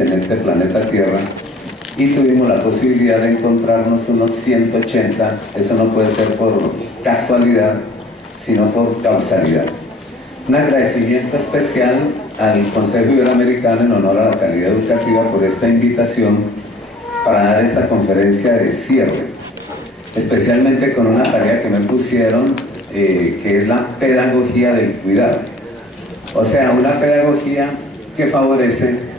en este planeta Tierra y tuvimos la posibilidad de encontrarnos unos 180. Eso no puede ser por casualidad, sino por causalidad. Un agradecimiento especial al Consejo Iberoamericano en honor a la calidad educativa por esta invitación para dar esta conferencia de cierre, especialmente con una tarea que me pusieron, que es la pedagogía del cuidado. O sea, una pedagogía que favorece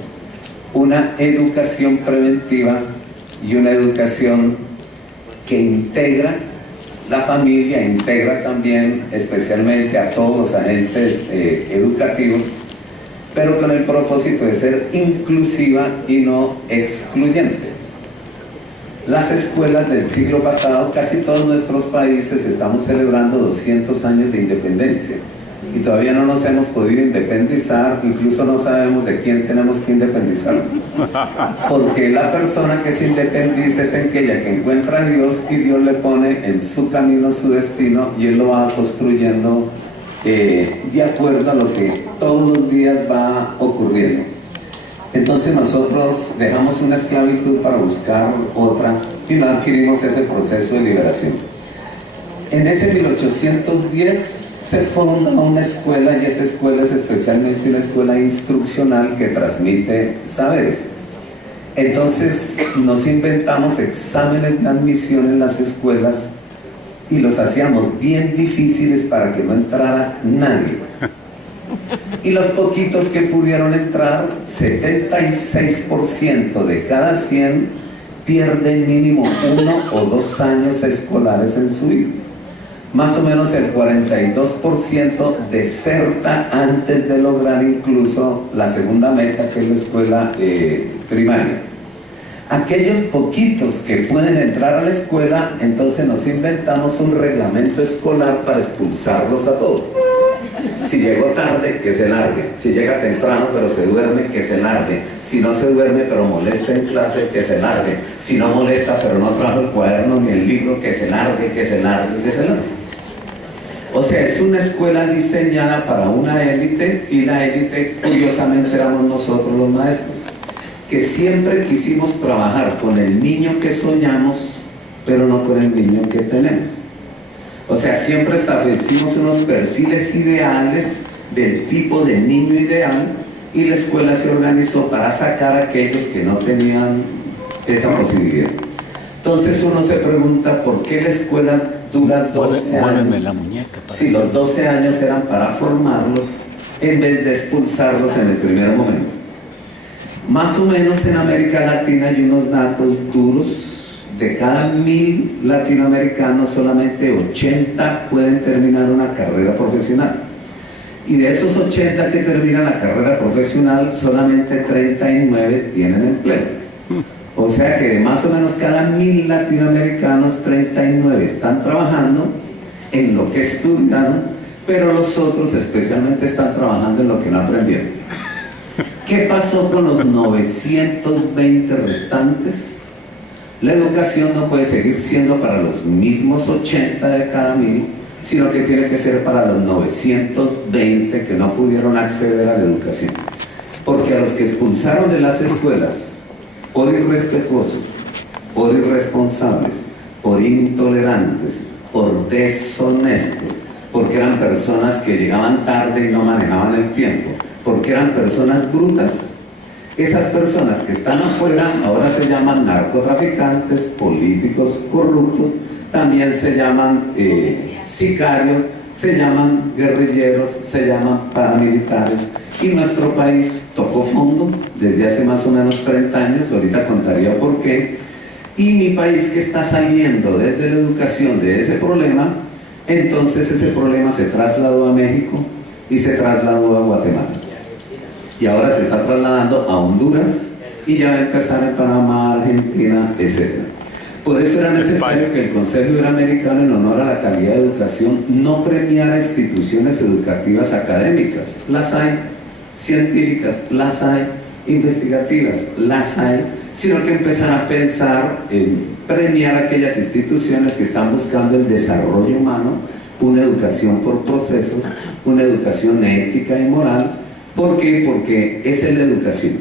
una educación preventiva y una educación que integra la familia, integra también especialmente a todos los agentes educativos, pero con el propósito de ser inclusiva y no excluyente. Las escuelas del siglo pasado, casi todos nuestros países estamos celebrando 200 años de independencia y todavía no nos hemos podido independizar, incluso no sabemos de quién tenemos que independizarnos, porque la persona que se independiza es aquella que encuentra a Dios y Dios le pone en su camino su destino y Él lo va construyendo de acuerdo a lo que todos los días va ocurriendo. Entonces nosotros dejamos una esclavitud para buscar otra y no adquirimos ese proceso de liberación. En ese 1810 se funda una escuela, y esa escuela es especialmente una escuela instruccional que transmite saberes. Entonces nos inventamos exámenes de admisión en las escuelas y los hacíamos bien difíciles para que no entrara nadie. Y los poquitos que pudieron entrar, 76% de cada 100 pierden mínimo 1 o 2 años escolares en su vida. Más o menos el 42% deserta antes de lograr incluso la segunda meta, que es la escuela primaria. Aquellos poquitos que pueden entrar a la escuela, entonces nos inventamos un reglamento escolar para expulsarlos a todos. Si llegó tarde, que se largue. Si llega temprano pero se duerme, que se largue. Si no se duerme pero molesta en clase, que se largue. Si no molesta pero no trajo el cuaderno ni el libro, que se largue, que se largue, que se largue. O sea, es una escuela diseñada para una élite, y la élite curiosamente éramos nosotros los maestros, que siempre quisimos trabajar con el niño que soñamos, pero no con el niño que tenemos. O sea, siempre establecimos unos perfiles ideales del tipo de niño ideal, y la escuela se organizó para sacar a aquellos que no tenían esa posibilidad. Entonces uno se pregunta, ¿por qué la escuela dura 12 años? Si los 12 años eran para formarlos en vez de expulsarlos en el primer momento. Más o menos en América Latina hay unos datos duros. De cada 1000 latinoamericanos, solamente 80 pueden terminar una carrera profesional. Y de esos 80 que terminan la carrera profesional, solamente 39 tienen empleo. O sea que de más o menos cada 1000 latinoamericanos, 39 están trabajando en lo que estudiaron, pero los otros especialmente están trabajando en lo que no aprendieron. ¿Qué pasó con los 920 restantes? La educación no puede seguir siendo para los mismos 80 de cada 1000, sino que tiene que ser para los 920 que no pudieron acceder a la educación. Porque a los que expulsaron de las escuelas por irrespetuosos, por irresponsables, por intolerantes, por deshonestos, porque eran personas que llegaban tarde y no manejaban el tiempo, porque eran personas brutas, esas personas que están afuera ahora se llaman narcotraficantes, políticos corruptos, también se llaman sicarios, se llaman guerrilleros, se llaman paramilitares. Y nuestro país tocó fondo desde hace más o menos 30 años, ahorita contaría por qué. Y mi país, que está saliendo desde la educación de ese problema, entonces ese problema se trasladó a México y se trasladó a Guatemala. Y ahora se está trasladando a Honduras y ya va a empezar en Panamá, Argentina, etc. Por eso era necesario que el Consejo Iberoamericano, en honor a la calidad de educación, no premiara instituciones educativas académicas. Las hay, científicas, las hay, investigativas, las hay, sino que empezar a pensar en premiar aquellas instituciones que están buscando el desarrollo humano, una educación por procesos, una educación ética y moral. ¿Por qué? Porque esa es la educación.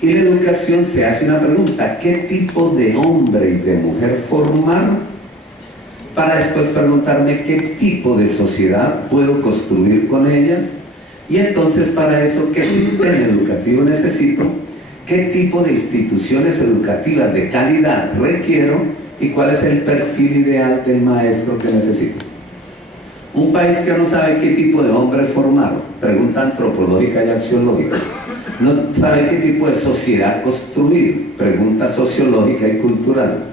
Y la educación se hace una pregunta: ¿qué tipo de hombre y de mujer formar? Para después preguntarme qué tipo de sociedad puedo construir con ellas. Y entonces para eso, ¿qué sistema educativo necesito? ¿Qué tipo de instituciones educativas de calidad requiero? ¿Y cuál es el perfil ideal del maestro que necesito? Un país que no sabe qué tipo de hombre formar, pregunta antropológica y axiológica. No sabe qué tipo de sociedad construir, pregunta sociológica y cultural.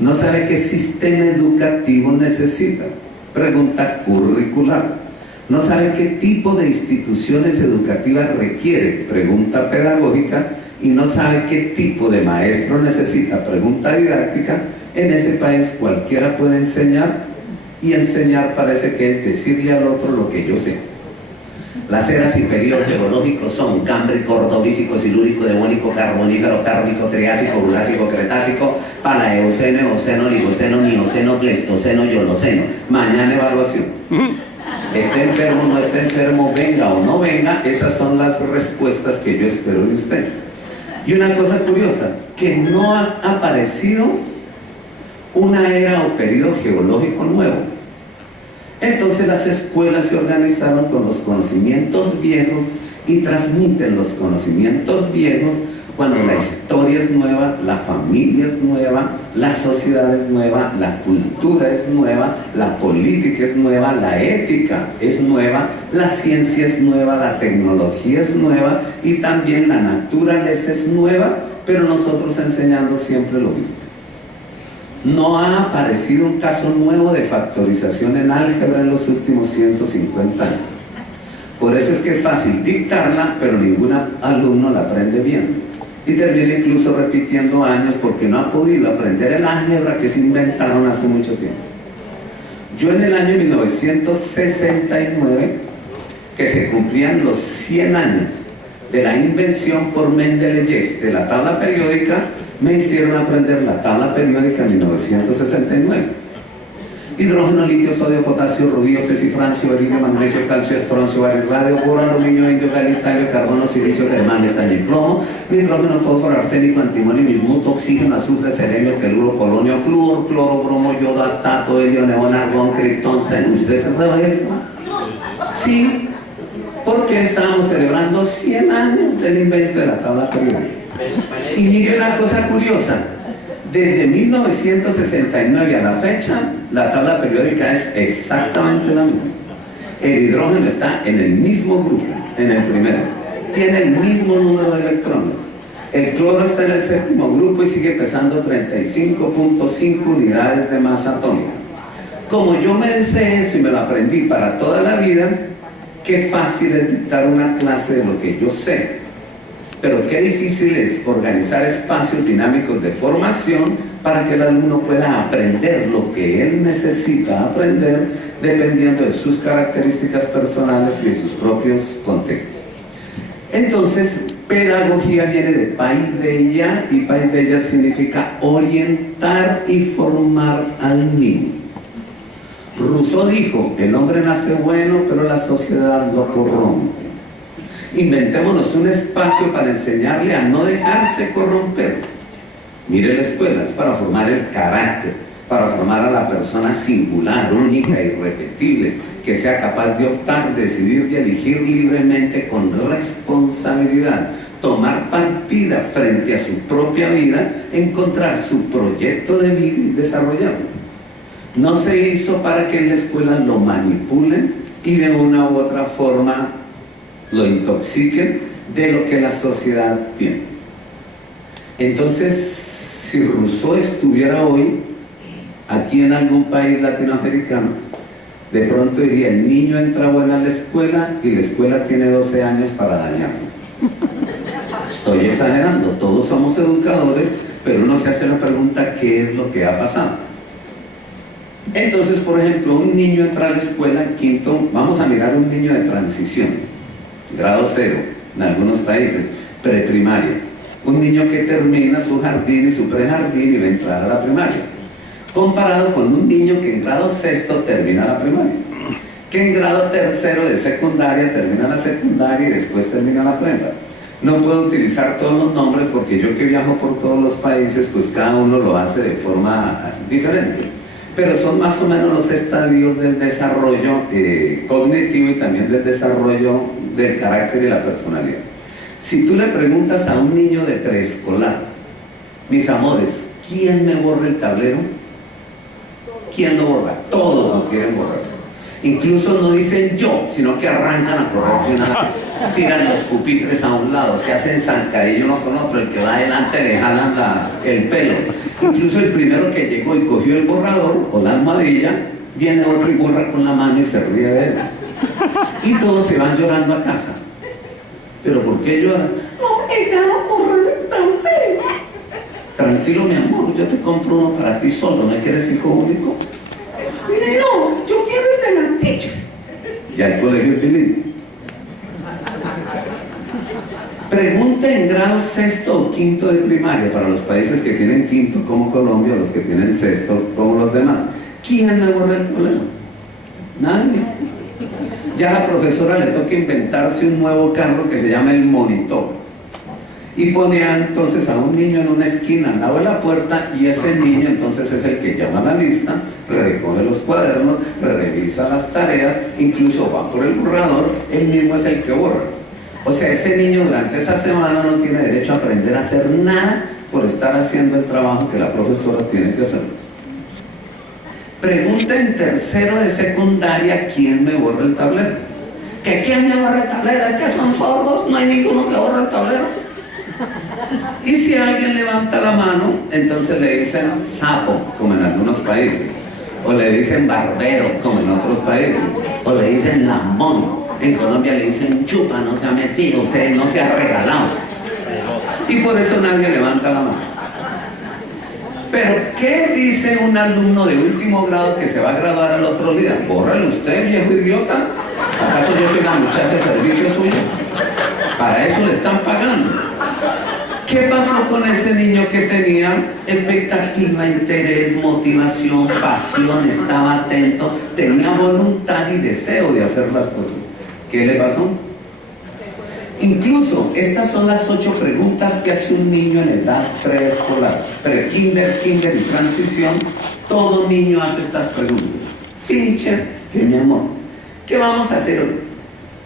No sabe qué sistema educativo necesita, pregunta curricular. No sabe qué tipo de instituciones educativas requiere, pregunta pedagógica. Y no sabe qué tipo de maestro necesita, pregunta didáctica. En ese país cualquiera puede enseñar, y enseñar parece que es decirle al otro lo que yo sé. Las eras y periodos geológicos son Cámbrico, Ordovícico, Silúrico, Devónico, Carbonífero, Cárnico, Triásico, Jurásico, Cretácico, Palaeoceno, Eoceno, Oligoceno, Mioceno, Pleistoceno y Holoceno. Mañana evaluación. Esté enfermo, no esté enfermo, venga o no venga, esas son las respuestas que yo espero de usted. Y una cosa curiosa, que no ha aparecido una era o periodo geológico nuevo. Entonces las escuelas se organizaron con los conocimientos viejos y transmiten los conocimientos viejos cuando la historia es nueva, la familia es nueva, la sociedad es nueva, la cultura es nueva, la política es nueva, la ética es nueva, la ciencia es nueva, la tecnología es nueva y también la naturaleza es nueva, pero nosotros enseñando siempre lo mismo. No ha aparecido un caso nuevo de factorización en álgebra en los últimos 150 años. Por eso es que es fácil dictarla, pero ningún alumno la aprende bien. Y termina incluso repitiendo años porque no ha podido aprender el álgebra que se inventaron hace mucho tiempo. Yo en el año 1969, que se cumplían los 100 años de la invención por Mendeleev de la tabla periódica, me hicieron aprender la tabla periódica en 1969. Hidrógeno, litio, sodio, potasio, rubio, cesio, francio, berilio, magnesio, calcio, estroncio, bario, radio, boro, aluminio, indio, galitario, carbono, silicio, germán, estaño y plomo, nitrógeno, fósforo, arsénico, antimonio, bismuto, oxígeno, azufre, selenio, teluro, polonio, flúor, cloro, bromo, yodo, astato, helio, neón, argón, criptón, xenón. ¿Usted se sabe eso? Sí, porque estábamos celebrando 100 años del invento de la tabla periódica. Y mire una cosa curiosa, desde 1969 a la fecha, la tabla periódica es exactamente la misma. El hidrógeno está en el mismo grupo, en el primero, tiene el mismo número de electrones. El cloro está en el séptimo grupo y sigue pesando 35.5 unidades de masa atómica. Como yo me sé eso y me lo aprendí para toda la vida, qué fácil es dictar una clase de lo que yo sé. Pero qué difícil es organizar espacios dinámicos de formación para que el alumno pueda aprender lo que él necesita aprender dependiendo de sus características personales y de sus propios contextos. Entonces, pedagogía viene de paideia, y paideia significa orientar y formar al niño. Rousseau dijo, el hombre nace bueno, pero la sociedad lo corrompe. Inventémonos un espacio para enseñarle a no dejarse corromper. Mire la escuela, es para formar el carácter, para formar a la persona singular, única, irrepetible, que sea capaz de optar, decidir y elegir libremente con responsabilidad, tomar partida frente a su propia vida, encontrar su proyecto de vida y desarrollarlo. No se hizo para que en la escuela lo manipulen y de una u otra forma lo intoxiquen de lo que la sociedad tiene. Entonces, si Rousseau estuviera hoy aquí en algún país latinoamericano, de pronto diría, el niño entra bueno a la escuela y la escuela tiene 12 años para dañarlo. Estoy exagerando, todos somos educadores, pero uno se hace la pregunta, ¿qué es lo que ha pasado? Entonces, por ejemplo, un niño entra a la escuela en quinto, vamos a mirar un niño de transición, grado 0, en algunos países, preprimaria. Un niño que termina su jardín y su prejardín y va a entrar a la primaria. Comparado con un niño que en grado 6 termina la primaria. Que en grado 3 de secundaria termina la secundaria y después termina la prepa. No puedo utilizar todos los nombres porque yo que viajo por todos los países, pues cada uno lo hace de forma diferente. Pero son más o menos los estadios del desarrollo cognitivo y también del desarrollo del carácter y la personalidad. Si tú le preguntas a un niño de preescolar, mis amores, ¿quién me borra el tablero? ¿Quién lo borra? Todos lo quieren borrar. Incluso no dicen yo, sino que arrancan a correr de una vez. Tiran los pupitres a un lado, se hacen zancadillo uno con otro, el que va adelante le jalan el pelo. Incluso el primero que llegó y cogió el borrador o la almohadilla, viene otro y borra con la mano y se ríe de él. Y todos se van llorando a casa. ¿Pero por qué lloran? No, me dejaron borrar el tablero. Tranquilo, mi amor, yo te compro uno para ti solo, ¿no quieres hijo único? No, yo quiero el de la teacher. Ya el colegio es bilingüe. Pregunta en grado sexto o quinto de primaria para los países que tienen quinto como Colombia, los que tienen sexto como los demás. ¿Quién me borra el problema? Nadie. Ya a la profesora le toca inventarse un nuevo carro que se llama el monitor. Y pone entonces a un niño en una esquina al lado de la puerta y ese niño entonces es el que llama la lista, recoge los cuadernos, revisa las tareas, incluso va por el borrador, él mismo es el que borra. O sea, ese niño durante esa semana no tiene derecho a aprender a hacer nada por estar haciendo el trabajo que la profesora tiene que hacer. Pregunta en tercero de secundaria, ¿quién me borra el tablero? ¿Que quién me borra el tablero? ¿Es que son sordos? ¿No hay ninguno que borra el tablero? Y si alguien levanta la mano, entonces le dicen sapo, como en algunos países, o le dicen barbero, como en otros países, o le dicen lambón. En Colombia le dicen chupa, no se ha metido, usted no se ha regalado. Y por eso nadie levanta la mano. Pero ¿qué dice un alumno de último grado que se va a graduar al otro día? Bórralo usted, viejo idiota. ¿Acaso yo soy la muchacha de servicio suyo? Para eso le están pagando. ¿Qué pasó con ese niño que tenía expectativa, interés, motivación, pasión, estaba atento, tenía voluntad y deseo de hacer las cosas? ¿Qué le pasó? Incluso estas son las 8 preguntas que hace un niño en edad preescolar, pre-kinder, kinder y transición. Todo niño hace estas preguntas. Teacher, ¿qué, mi amor? ¿Qué vamos a hacer hoy?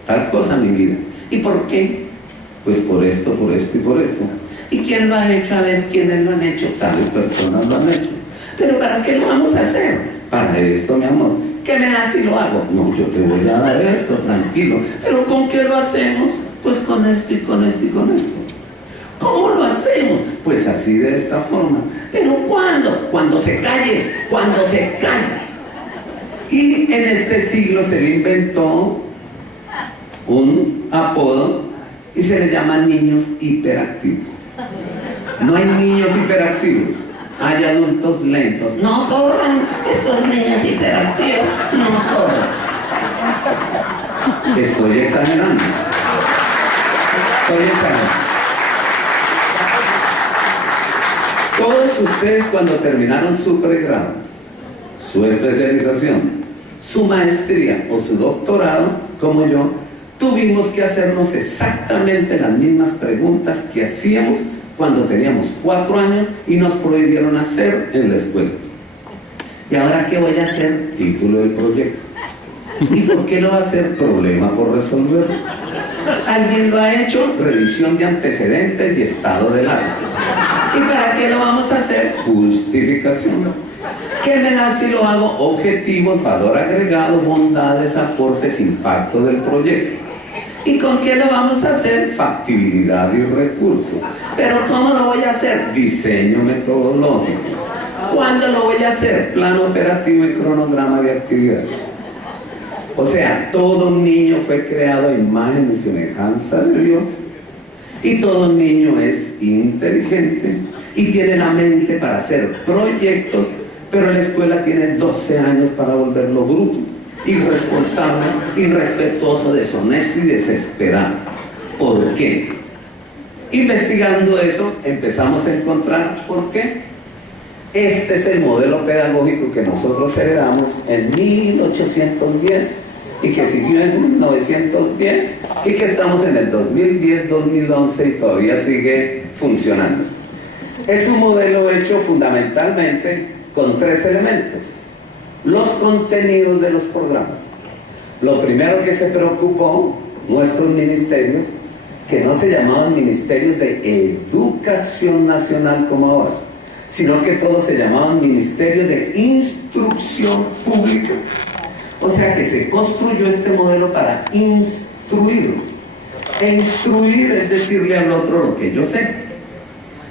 Tal cosa, mi vida. ¿Y por qué? Pues por esto, por esto y por esto. ¿Y quién lo ha hecho? A ver, ¿quiénes lo han hecho? Tales personas lo han hecho. ¿Pero para qué lo vamos a hacer? Para esto, mi amor. ¿Qué me das si lo hago? No, yo te voy a dar esto, tranquilo. ¿Pero con qué lo hacemos? Pues con esto y con esto y con esto. ¿Cómo lo hacemos? Pues así, de esta forma. ¿Pero cuándo? Cuando se calle, cuando se calle. Y en este siglo se le inventó un apodo y se le llama niños hiperactivos. No hay niños hiperactivos, hay adultos lentos. No corran, estos niños hiperactivos no corran. Estoy exagerando. Todos ustedes, cuando terminaron su pregrado, su especialización, su maestría o su doctorado, como yo, tuvimos que hacernos exactamente las mismas preguntas que hacíamos cuando teníamos 4 años y nos prohibieron hacer en la escuela. ¿Y ahora qué voy a hacer? Título del proyecto. ¿Y por qué lo va a hacer? Problema por resolver. ¿Alguien lo ha hecho? Revisión de antecedentes y estado del arte. ¿Y para qué lo vamos a hacer? Justificación. ¿Qué me da si lo hago? Objetivos, valor agregado, bondades, aportes, impacto del proyecto. ¿Y con qué lo vamos a hacer? Factibilidad y recursos. ¿Pero cómo lo voy a hacer? Diseño metodológico. ¿Cuándo lo voy a hacer? Plano operativo y cronograma de actividades. O sea, todo niño fue creado a imagen y semejanza de Dios. Y todo niño es inteligente y tiene la mente para hacer proyectos, pero la escuela tiene 12 años para volverlo bruto, irresponsable, irrespetuoso, deshonesto y desesperado. ¿Por qué? Investigando eso, empezamos a encontrar por qué. Este es el modelo pedagógico que nosotros heredamos en 1810 y que siguió en 1910 y que estamos en el 2010-2011 y todavía sigue funcionando. Es un modelo hecho fundamentalmente con 3 elementos: los contenidos de los programas. Lo primero que se preocupó nuestros ministerios, que no se llamaban ministerios de educación nacional como ahora, sino que todos se llamaban ministerios de instrucción pública. O sea que se construyó este modelo para instruir. E instruir es decirle al otro lo que yo sé.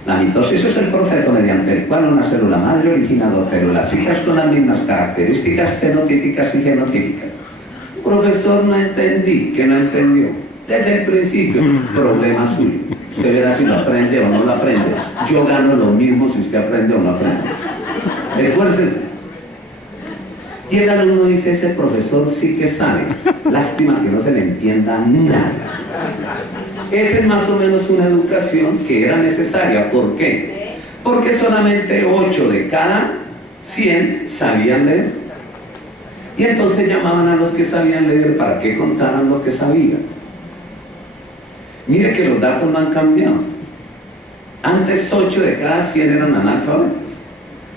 La mitosis es el proceso mediante el cual una célula madre origina 2 células hijas con las mismas características fenotípicas y genotípicas. Profesor, no entendí. ¿Qué no entendió? Desde el principio, problema suyo. Usted verá si lo aprende o no lo aprende. Yo gano lo mismo si usted aprende o no aprende. Esfuércese. Y el alumno dice, ese profesor sí que sabe. Lástima que no se le entienda nada. Esa es más o menos una educación que era necesaria. ¿Por qué? Porque solamente 8 de cada 100 sabían leer. Y entonces llamaban a los que sabían leer para que contaran lo que sabían. Mire que los datos no han cambiado. Antes 8 de cada 100 eran analfabetos.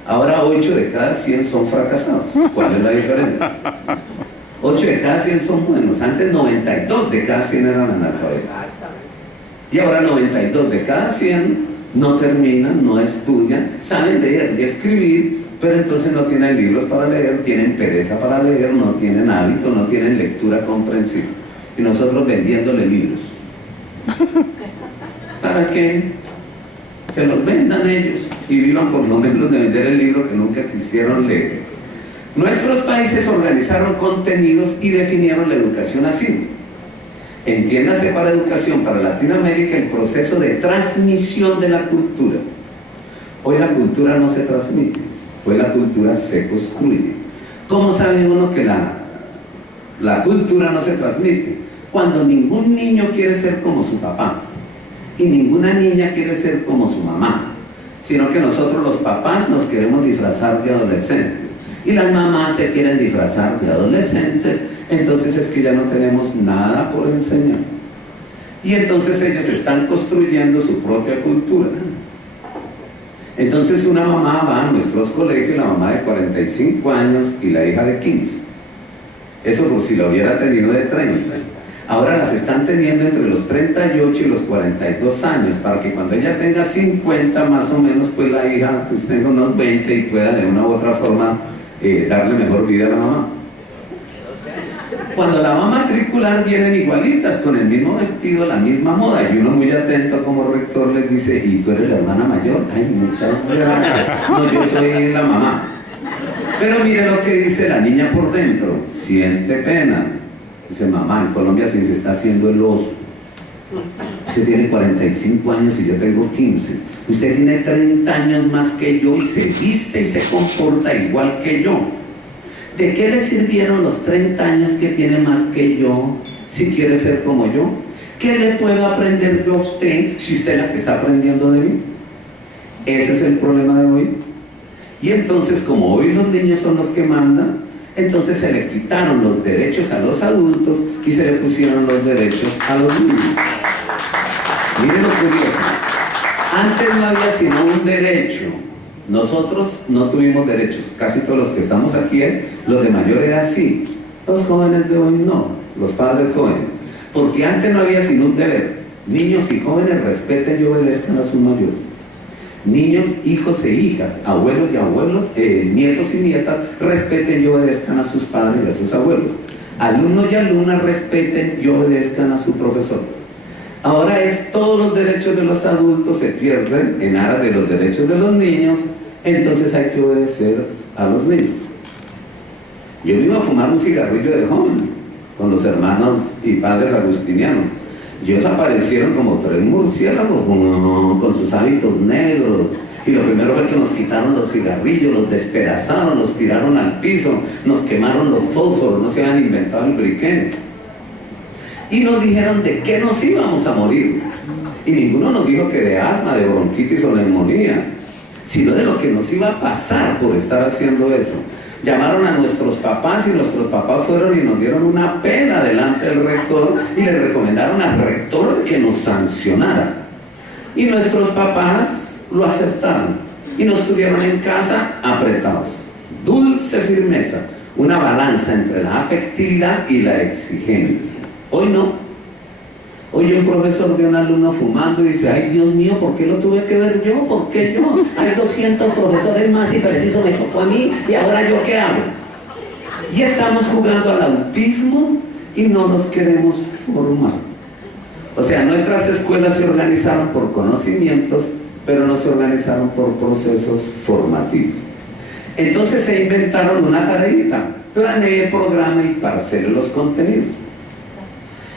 Ahora 8 de cada 100 son fracasados. ¿Cuál es la diferencia? 8 de cada 100 son buenos. Antes 92 de cada 100 eran analfabetos. Y ahora 92 de cada 100 no terminan, no estudian, saben leer y escribir, pero entonces no tienen libros para leer, tienen pereza para leer, no tienen hábito, no tienen lectura comprensiva. Y nosotros vendiéndole libros. ¿Para qué? Que los vendan ellos y vivan por lo menos de vender el libro que nunca quisieron leer. Nuestros países organizaron contenidos y definieron la educación así. Entiéndase para educación, para Latinoamérica, el proceso de transmisión de la cultura. Hoy la cultura no se transmite, hoy la cultura se construye. ¿Cómo sabe uno que la cultura no se transmite? Cuando ningún niño quiere ser como su papá y ninguna niña quiere ser como su mamá, sino que nosotros los papás nos queremos disfrazar de adolescentes y las mamás se quieren disfrazar de adolescentes. Entonces es que ya no tenemos nada por enseñar. Y entonces ellos están construyendo su propia cultura. Entonces una mamá va a nuestros colegios, la mamá de 45 años y la hija de 15. Eso por si lo hubiera tenido de 30. Ahora las están teniendo entre los 38 y los 42 años, para que cuando ella tenga 50 más o menos, pues la hija pues tenga unos 20 y pueda de una u otra forma darle mejor vida a la mamá. Cuando la va a matricular vienen igualitas, con el mismo vestido, la misma moda, y uno muy atento como rector les dice, ¿y tú eres la hermana mayor? Ay, muchas gracias. No, yo soy la mamá. Pero mire lo que dice la niña por dentro, siente pena. Dice, mamá, en Colombia sí se está haciendo el oso. Usted tiene 45 años y yo tengo 15. Usted tiene 30 años más que yo y se viste y se comporta igual que yo. ¿De qué le sirvieron los 30 años que tiene más que yo si quiere ser como yo? ¿Qué le puedo aprender yo a usted si usted es la que está aprendiendo de mí? Ese es el problema de hoy. Y entonces, como hoy los niños son los que mandan, entonces se le quitaron los derechos a los adultos y se le pusieron los derechos a los niños. Miren lo curioso. Antes no había sino un derecho. Nosotros no tuvimos derechos, casi todos los que estamos aquí, los de mayor edad sí, los jóvenes de hoy no, los padres jóvenes, porque antes no había sino un deber: niños y jóvenes respeten y obedezcan a sus mayores. Niños, hijos e hijas, abuelos y abuelos, nietos y nietas, respeten y obedezcan a sus padres y a sus abuelos. Alumnos y alumnas, respeten y obedezcan a su profesor. Ahora todos los derechos de los adultos se pierden en aras de los derechos de los niños, entonces hay que obedecer a los niños. Yo me iba a fumar un cigarrillo de joven con los hermanos y padres agustinianos. Ellos aparecieron como 3 murciélagos con sus hábitos negros, y lo primero fue que nos quitaron los cigarrillos, los despedazaron, los tiraron al piso, nos quemaron los fósforos, no se habían inventado el briquet. Y nos dijeron de qué nos íbamos a morir. Y ninguno nos dijo que de asma, de bronquitis o neumonía. sino de lo que nos iba a pasar por estar haciendo eso. Llamaron a nuestros papás y nuestros papás fueron y nos dieron una pena delante del rector y le recomendaron al rector que nos sancionara. Y nuestros papás lo aceptaron y nos tuvieron en casa apretados. Dulce firmeza, una balanza entre la afectividad y la exigencia. Hoy no. Hoy un profesor ve a un alumno fumando y dice, ay Dios mío, ¿por qué lo tuve que ver yo? ¿Por qué yo? Hay 200 profesores más y preciso me tocó a mí y ahora yo qué hago. Y estamos jugando al autismo y no nos queremos formar. O sea, nuestras escuelas se organizaron por conocimientos, pero no se organizaron por procesos formativos. Entonces se inventaron una tareita: planee, programa y parcele los contenidos.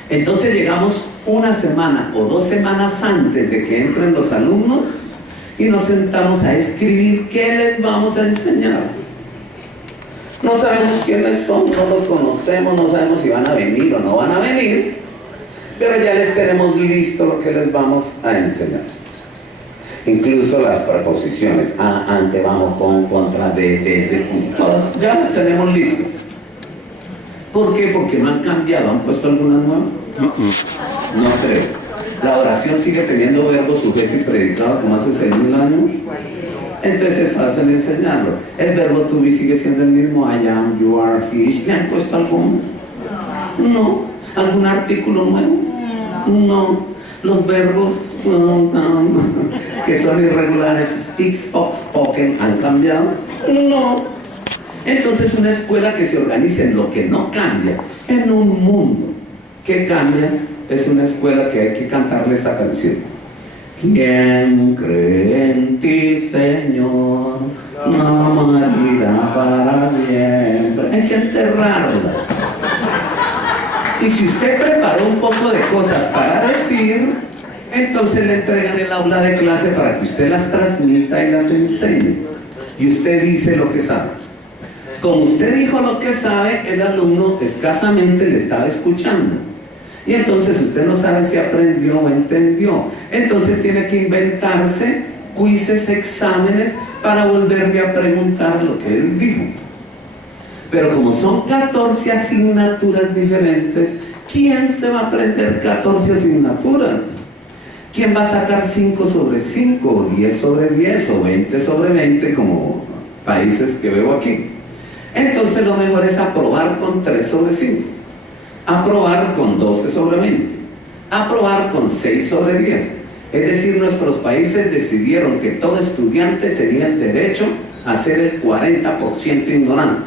Entonces llegamos una semana o 2 semanas antes de que entren los alumnos y nos sentamos a escribir qué les vamos a enseñar. No sabemos quiénes son, no los conocemos, no sabemos si van a venir o no van a venir, pero ya les tenemos listo lo que les vamos a enseñar. Incluso las preposiciones, a, ante, bajo, con, contra, de, desde, todas, ya las tenemos listas. ¿Por qué? Porque no han cambiado. ¿Han puesto alguna nueva? No creo. La oración sigue teniendo verbo, sujeto y predicado como hace 6.000 años. Entonces es fácil enseñarlo. El verbo to be sigue siendo el mismo. I am, you are, he is. ¿Le han puesto algo más? No. ¿Algún artículo nuevo? No. Los verbos que son irregulares, speak, spoke, spoken, ¿han cambiado? No. Entonces una escuela que se organice en lo que no cambia, en un mundo que cambia, es una escuela que hay que cantarle esta canción. ¿Quién cree en ti, Señor? No morirá para siempre. Hay que enterrarla. Y si usted preparó un poco de cosas para decir, entonces le entregan el aula de clase para que usted las transmita y las enseñe. Y usted dice lo que sabe. Como usted dijo lo que sabe, el alumno escasamente le estaba escuchando. Y entonces usted no sabe si aprendió o entendió. Entonces tiene que inventarse quizzes, exámenes, para volverle a preguntar lo que él dijo. Pero como son 14 asignaturas diferentes, ¿quién se va a aprender 14 asignaturas? ¿Quién va a sacar 5 sobre 5, o 10 sobre 10, o 20 sobre 20, como países que veo aquí? Entonces lo mejor es aprobar con 3 sobre 5, aprobar con 12 sobre 20, aprobar con 6 sobre 10. Es decir, nuestros países decidieron que todo estudiante tenía el derecho a ser el 40% ignorante.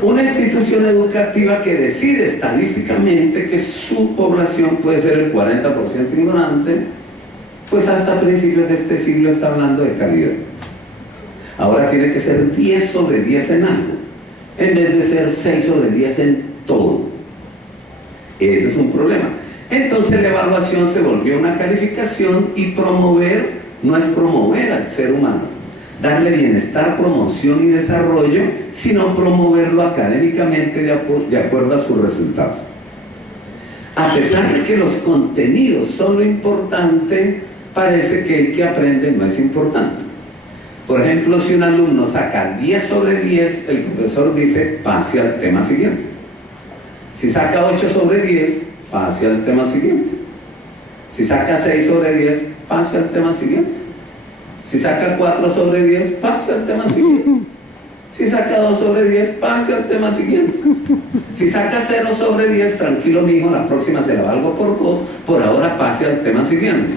Una institución educativa que decide estadísticamente que su población puede ser el 40% ignorante, pues hasta principios de este siglo está hablando de calidad. Ahora tiene que ser 10 sobre 10 en algo, en vez de ser 6 sobre 10 en todo. Ese es un problema. Entonces la evaluación se volvió una calificación, y promover no es promover al ser humano, darle bienestar, promoción y desarrollo, sino promoverlo académicamente de acuerdo a sus resultados. A pesar de que los contenidos son lo importante, parece que el que aprende no es importante. Por ejemplo, si un alumno saca 10 sobre 10, el profesor dice, pase al tema siguiente. Si saca 8 sobre 10, pase al tema siguiente. Si saca 6 sobre 10, pase al tema siguiente. Si saca 4 sobre 10, pase al tema siguiente. Si saca 2 sobre 10, pase al tema siguiente. Si saca 0 sobre 10, tranquilo mijo, la próxima se la valgo por 2, por ahora pase al tema siguiente.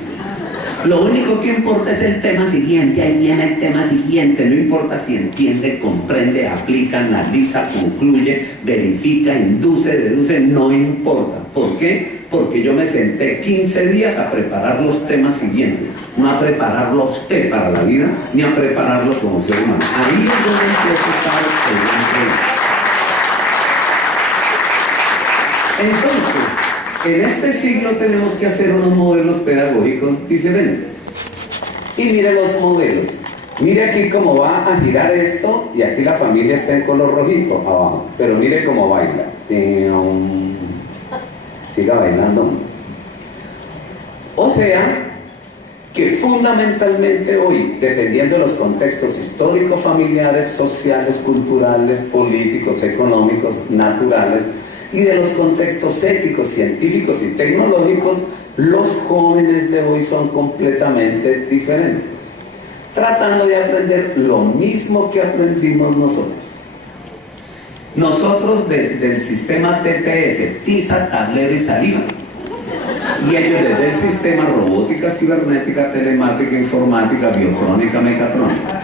Lo único que importa es el tema siguiente, ahí viene el tema siguiente, no importa si entiende, comprende, aplica, analiza, concluye, verifica, induce, deduce, no importa. ¿Por qué? Porque yo me senté 15 días a preparar los temas siguientes, no a prepararlo a usted para la vida, ni a prepararlo como ser humano. Ahí es donde empieza a estar el gran problema. Entonces, en este siglo tenemos que hacer unos modelos pedagógicos diferentes. Y mire los modelos. Mire aquí cómo va a girar esto, y aquí la familia está en color rojito abajo. Pero mire cómo baila. Siga bailando. O sea, que fundamentalmente hoy, dependiendo de los contextos históricos, familiares, sociales, culturales, políticos, económicos, naturales, y de los contextos éticos, científicos y tecnológicos, los jóvenes de hoy son completamente diferentes, tratando de aprender lo mismo que aprendimos nosotros. Nosotros del sistema TTS, tiza, tablero y saliva, y ellos desde el sistema robótica, cibernética, telemática, informática, biotrónica, mecatrónica.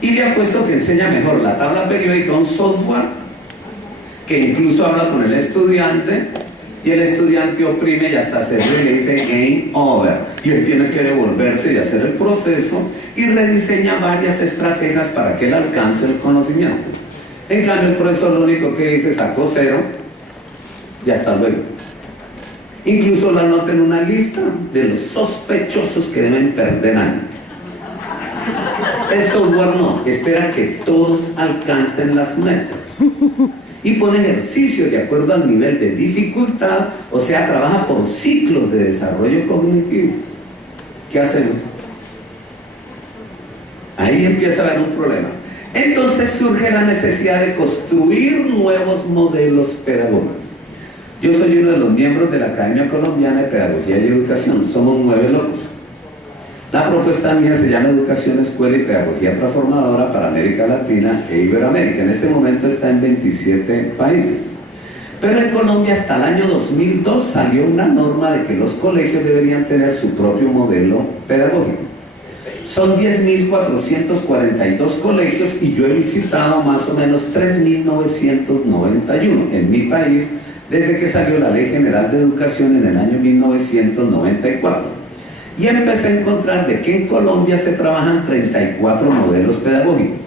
Y le apuesto que enseña mejor la tabla periódica, un software que incluso habla con el estudiante, y el estudiante oprime y hasta se ríe y le dice game over, y él tiene que devolverse y hacer el proceso y rediseña varias estrategias para que él alcance el conocimiento. En cambio el profesor lo único que dice, sacó 0 y hasta luego. Incluso lo anota en una lista de los sospechosos que deben perder año. El software no, espera que todos alcancen las metas y pone ejercicios de acuerdo al nivel de dificultad, o sea, trabaja por ciclos de desarrollo cognitivo. ¿Qué hacemos? Ahí empieza a haber un problema. Entonces surge la necesidad de construir nuevos modelos pedagógicos. Yo soy uno de los miembros de la Academia Colombiana de Pedagogía y Educación, somos 9 locos. La propuesta mía se llama Educación, Escuela y Pedagogía Transformadora para América Latina e Iberoamérica. En este momento está en 27 países. Pero en Colombia hasta el año 2002 salió una norma de que los colegios deberían tener su propio modelo pedagógico. Son 10.442 colegios y yo he visitado más o menos 3.991 en mi país desde que salió la Ley General de Educación en el año 1994. Y empecé a encontrar de que en Colombia se trabajan 34 modelos pedagógicos.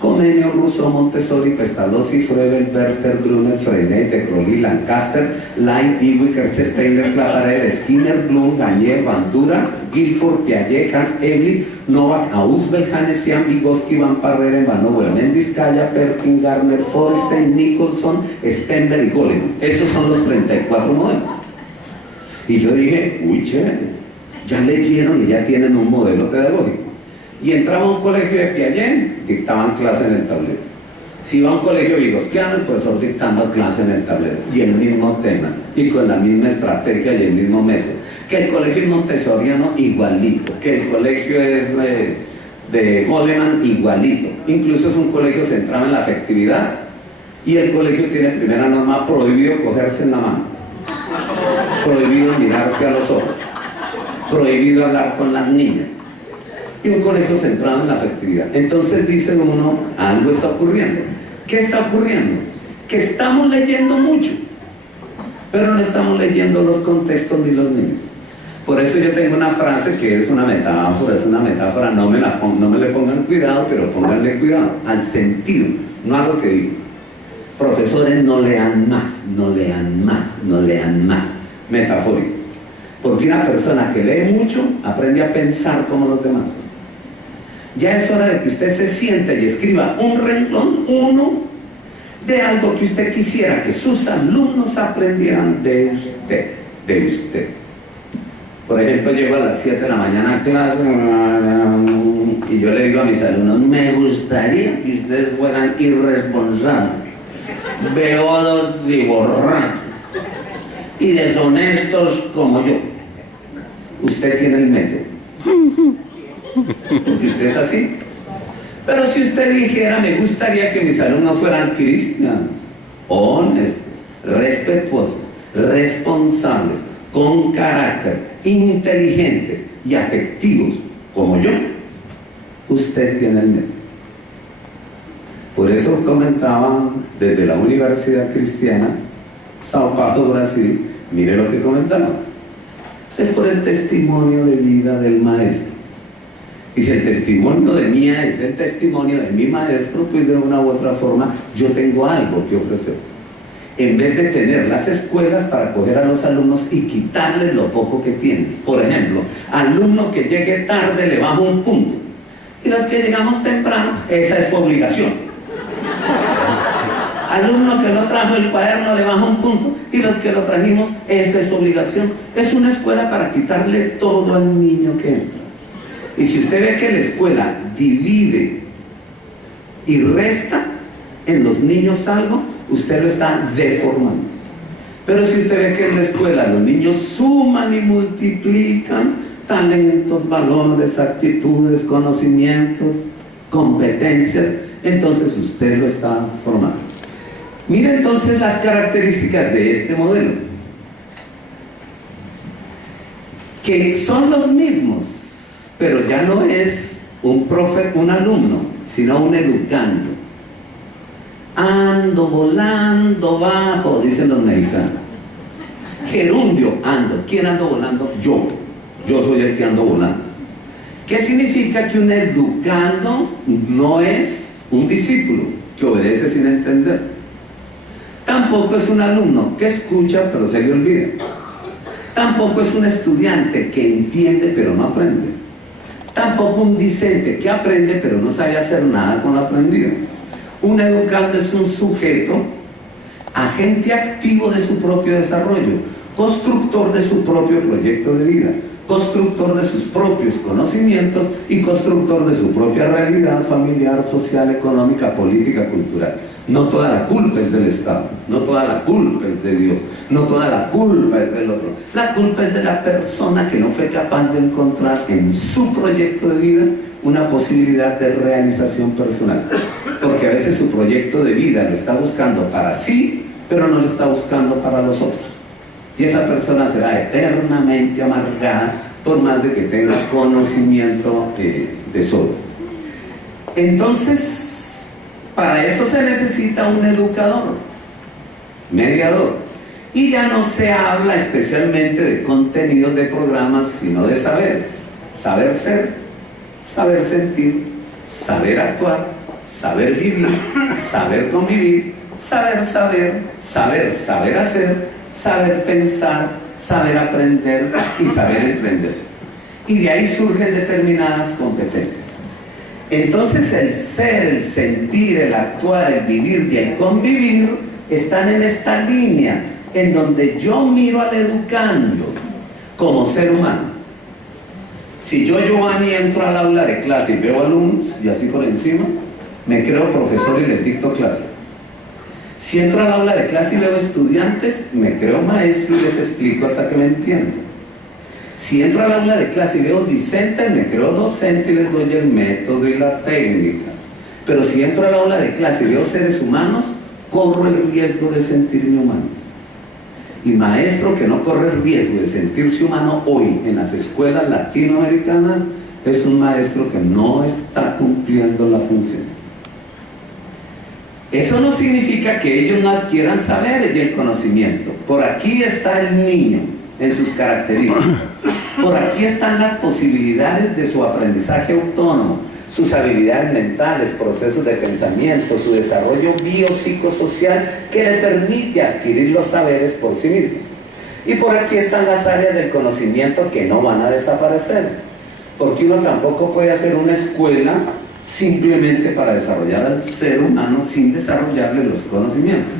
Comenius, Rousseau, Montessori, Pestalozzi, Froebel, Werther, Brunner, Freinet, de Crowley, Lancaster, Light, Dewey, Kerchsteiner, Claparede, Skinner, Bloom, Gagné, Bandura, Guilford, Piaget, Hans Ebling, Novak, Ausubel, Hanesian, Vygotsky, Van Parreren, Van Owen, Mendizkaya, Perkin, Garner, Forestein, Nicholson, Stenberg y Goleman. Esos son los 34 modelos. Y yo dije, uy, chévere, ya leyeron y ya tienen un modelo pedagógico. Y entraba a un colegio de Piaget, dictaban clase en el tablero. Si iba a un colegio vigosquiano, el profesor dictando clase en el tablero, y el mismo tema, y con la misma estrategia y el mismo método. Que el colegio es montessoriano, igualito. Que el colegio es de Goleman, igualito. Incluso es un colegio centrado en la afectividad, y el colegio tiene primera norma, prohibido cogerse en la mano, prohibido mirarse a los ojos, prohibido hablar con las niñas, y un colegio centrado en la afectividad. Entonces dice uno, algo está ocurriendo. ¿Qué está ocurriendo? Que estamos leyendo mucho, pero no estamos leyendo los contextos ni los niños. Por eso yo tengo una frase que es una metáfora, no me le pongan cuidado, pero pónganle cuidado al sentido, no a lo que digo. Profesores, no lean más, no lean más, no lean más. Metafórico. Porque una persona que lee mucho aprende a pensar como los demás. Ya es hora de que usted se siente y escriba un renglón, uno, de algo que usted quisiera que sus alumnos aprendieran de usted. Por ejemplo, llego a las 7 de la mañana a clase y yo le digo a mis alumnos, me gustaría que ustedes fueran irresponsables, beodos y borrachos y deshonestos como yo. Usted tiene el método, porque usted es así. Pero si usted dijera, me gustaría que mis alumnos fueran cristianos, honestos, respetuosos, responsables, con carácter, inteligentes y afectivos como yo, usted tiene el método. Por eso comentaban desde la Universidad Cristiana Sao Paulo, Brasil, mire lo que comentaban. Es por el testimonio de vida del maestro. Y si el testimonio de mía es el testimonio de mi maestro, pues de una u otra forma yo tengo algo que ofrecer. En vez de tener las escuelas para coger a los alumnos y quitarles lo poco que tienen. Por ejemplo, alumno que llegue tarde le bajo un punto. Y los que llegamos temprano, esa es su obligación. Alumno que no trajo el cuaderno le baja un punto, y los que lo trajimos, esa es su obligación. Es una escuela para quitarle todo al niño que entra. Y si usted ve que la escuela divide y resta en los niños algo, usted lo está deformando. Pero si usted ve que en la escuela los niños suman y multiplican talentos, valores, actitudes, conocimientos, competencias, entonces usted lo está formando. Mire entonces las características de este modelo, que son los mismos, pero ya no es un alumno, sino un educando. Ando volando bajo, dicen los mexicanos. Gerundio, ando. ¿Quién ando volando? Yo soy el que ando volando. ¿Qué significa? Que un educando no es un discípulo que obedece sin entender. Tampoco es un alumno que escucha pero se le olvida. Tampoco es un estudiante que entiende pero no aprende. Tampoco un discente que aprende pero no sabe hacer nada con lo aprendido. Un educando es un sujeto, agente activo de su propio desarrollo, constructor de su propio proyecto de vida, constructor de sus propios conocimientos y constructor de su propia realidad familiar, social, económica, política, cultural. No toda la culpa es del Estado, no toda la culpa es de Dios, no toda la culpa es del otro. La culpa es de la persona que no fue capaz de encontrar en su proyecto de vida una posibilidad de realización personal. Porque a veces su proyecto de vida lo está buscando para sí, pero no lo está buscando para los otros. Y esa persona será eternamente amargada por más de que tenga conocimiento de solo. Entonces, para eso se necesita un educador, mediador. Y ya no se habla especialmente de contenidos de programas, sino de saberes. Saber ser, saber sentir, saber actuar, saber vivir, saber convivir, saber hacer, saber pensar, saber aprender y saber emprender. Y de ahí surgen determinadas competencias. Entonces el ser, el sentir, el actuar, el vivir y el convivir están en esta línea en donde yo miro al educando como ser humano. Si yo, Giovanni, entro al aula de clase y veo alumnos y así por encima, me creo profesor y les dicto clase. Si entro al aula de clase y veo estudiantes, me creo maestro y les explico hasta que me entiendan. Si entro al aula de clase y veo discentes, me creo docente y les doy el método y la técnica. Pero si entro al aula de clase y veo seres humanos, corro el riesgo de sentirme humano. Y maestro que no corre el riesgo de sentirse humano hoy en las escuelas latinoamericanas es un maestro que no está cumpliendo la función. Eso no significa que ellos no adquieran saberes y el conocimiento. Por aquí está el niño en sus características. Por aquí están las posibilidades de su aprendizaje autónomo, sus habilidades mentales, procesos de pensamiento, su desarrollo biopsicosocial que le permite adquirir los saberes por sí mismo. Y por aquí están las áreas del conocimiento que no van a desaparecer, porque uno tampoco puede hacer una escuela simplemente para desarrollar al ser humano sin desarrollarle los conocimientos.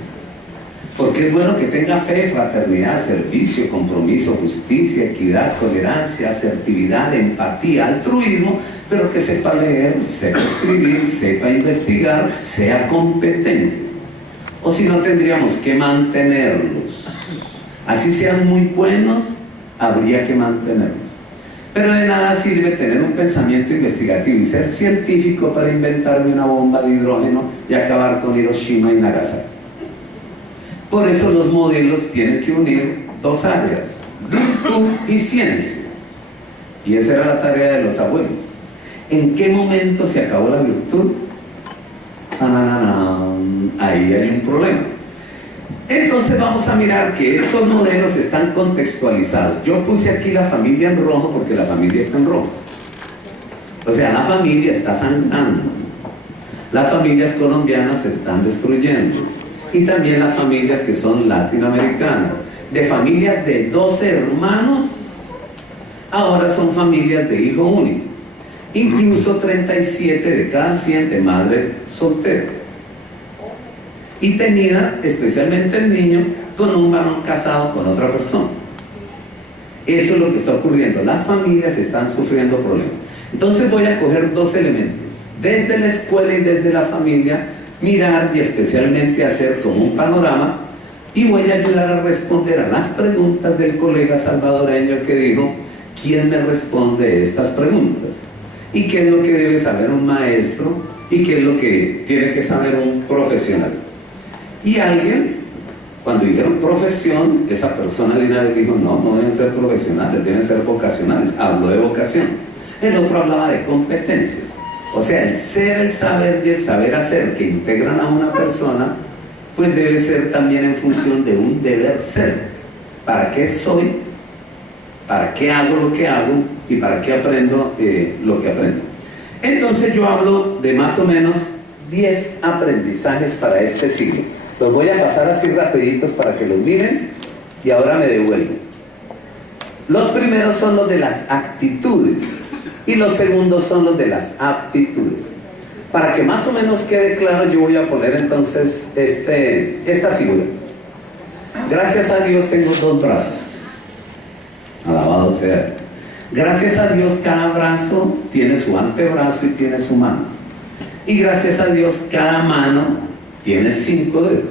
Porque es bueno que tenga fe, fraternidad, servicio, compromiso, justicia, equidad, tolerancia, asertividad, empatía, altruismo, pero que sepa leer, sepa escribir, sepa investigar, sea competente. O si no, tendríamos que mantenerlos. Así sean muy buenos, habría que mantenerlos. Pero de nada sirve tener un pensamiento investigativo y ser científico para inventarme una bomba de hidrógeno y acabar con Hiroshima y Nagasaki. Por eso los modelos tienen que unir dos áreas, virtud y ciencia. Y esa era la tarea de los abuelos. ¿En qué momento se acabó la virtud? Ahí hay un problema. Entonces vamos a mirar que estos modelos están contextualizados. Yo puse aquí la familia en rojo porque la familia está en rojo. O sea, la familia está sangrando. Las familias colombianas se están destruyendo. Y también las familias que son latinoamericanas. De familias de 12 hermanos, ahora son familias de hijo único. Incluso 37 de cada 100 de madre soltera. y tenida, especialmente el niño, con un varón casado con otra persona. Eso es lo que está ocurriendo. Las familias están sufriendo problemas. Entonces voy a coger dos elementos, desde la escuela y desde la familia, mirar y especialmente hacer como un panorama, y voy a ayudar a responder a las preguntas del colega salvadoreño que dijo: ¿quién me responde estas preguntas? ¿Y qué es lo que debe saber un maestro? ¿Y qué es lo que tiene que saber un profesional? Y alguien, cuando dijeron profesión, esa persona de una vez dijo: no deben ser profesionales, deben ser vocacionales. Habló de vocación. El otro hablaba de competencias. O sea, el ser, el saber y el saber hacer que integran a una persona, pues debe ser también en función de un deber ser. ¿Para qué soy? ¿Para qué hago lo que hago? ¿Y para qué aprendo lo que aprendo? Entonces yo hablo de más o menos 10 aprendizajes para este siglo. Los voy a pasar así rapiditos para que los miren y ahora me devuelvo. Los primeros son los de las actitudes y los segundos son los de las aptitudes. Para que más o menos quede claro, yo voy a poner entonces esta figura. Gracias a Dios tengo 2 brazos. Alabado sea. Gracias a Dios cada brazo tiene su antebrazo y tiene su mano. Y gracias a Dios cada mano tiene 5 dedos.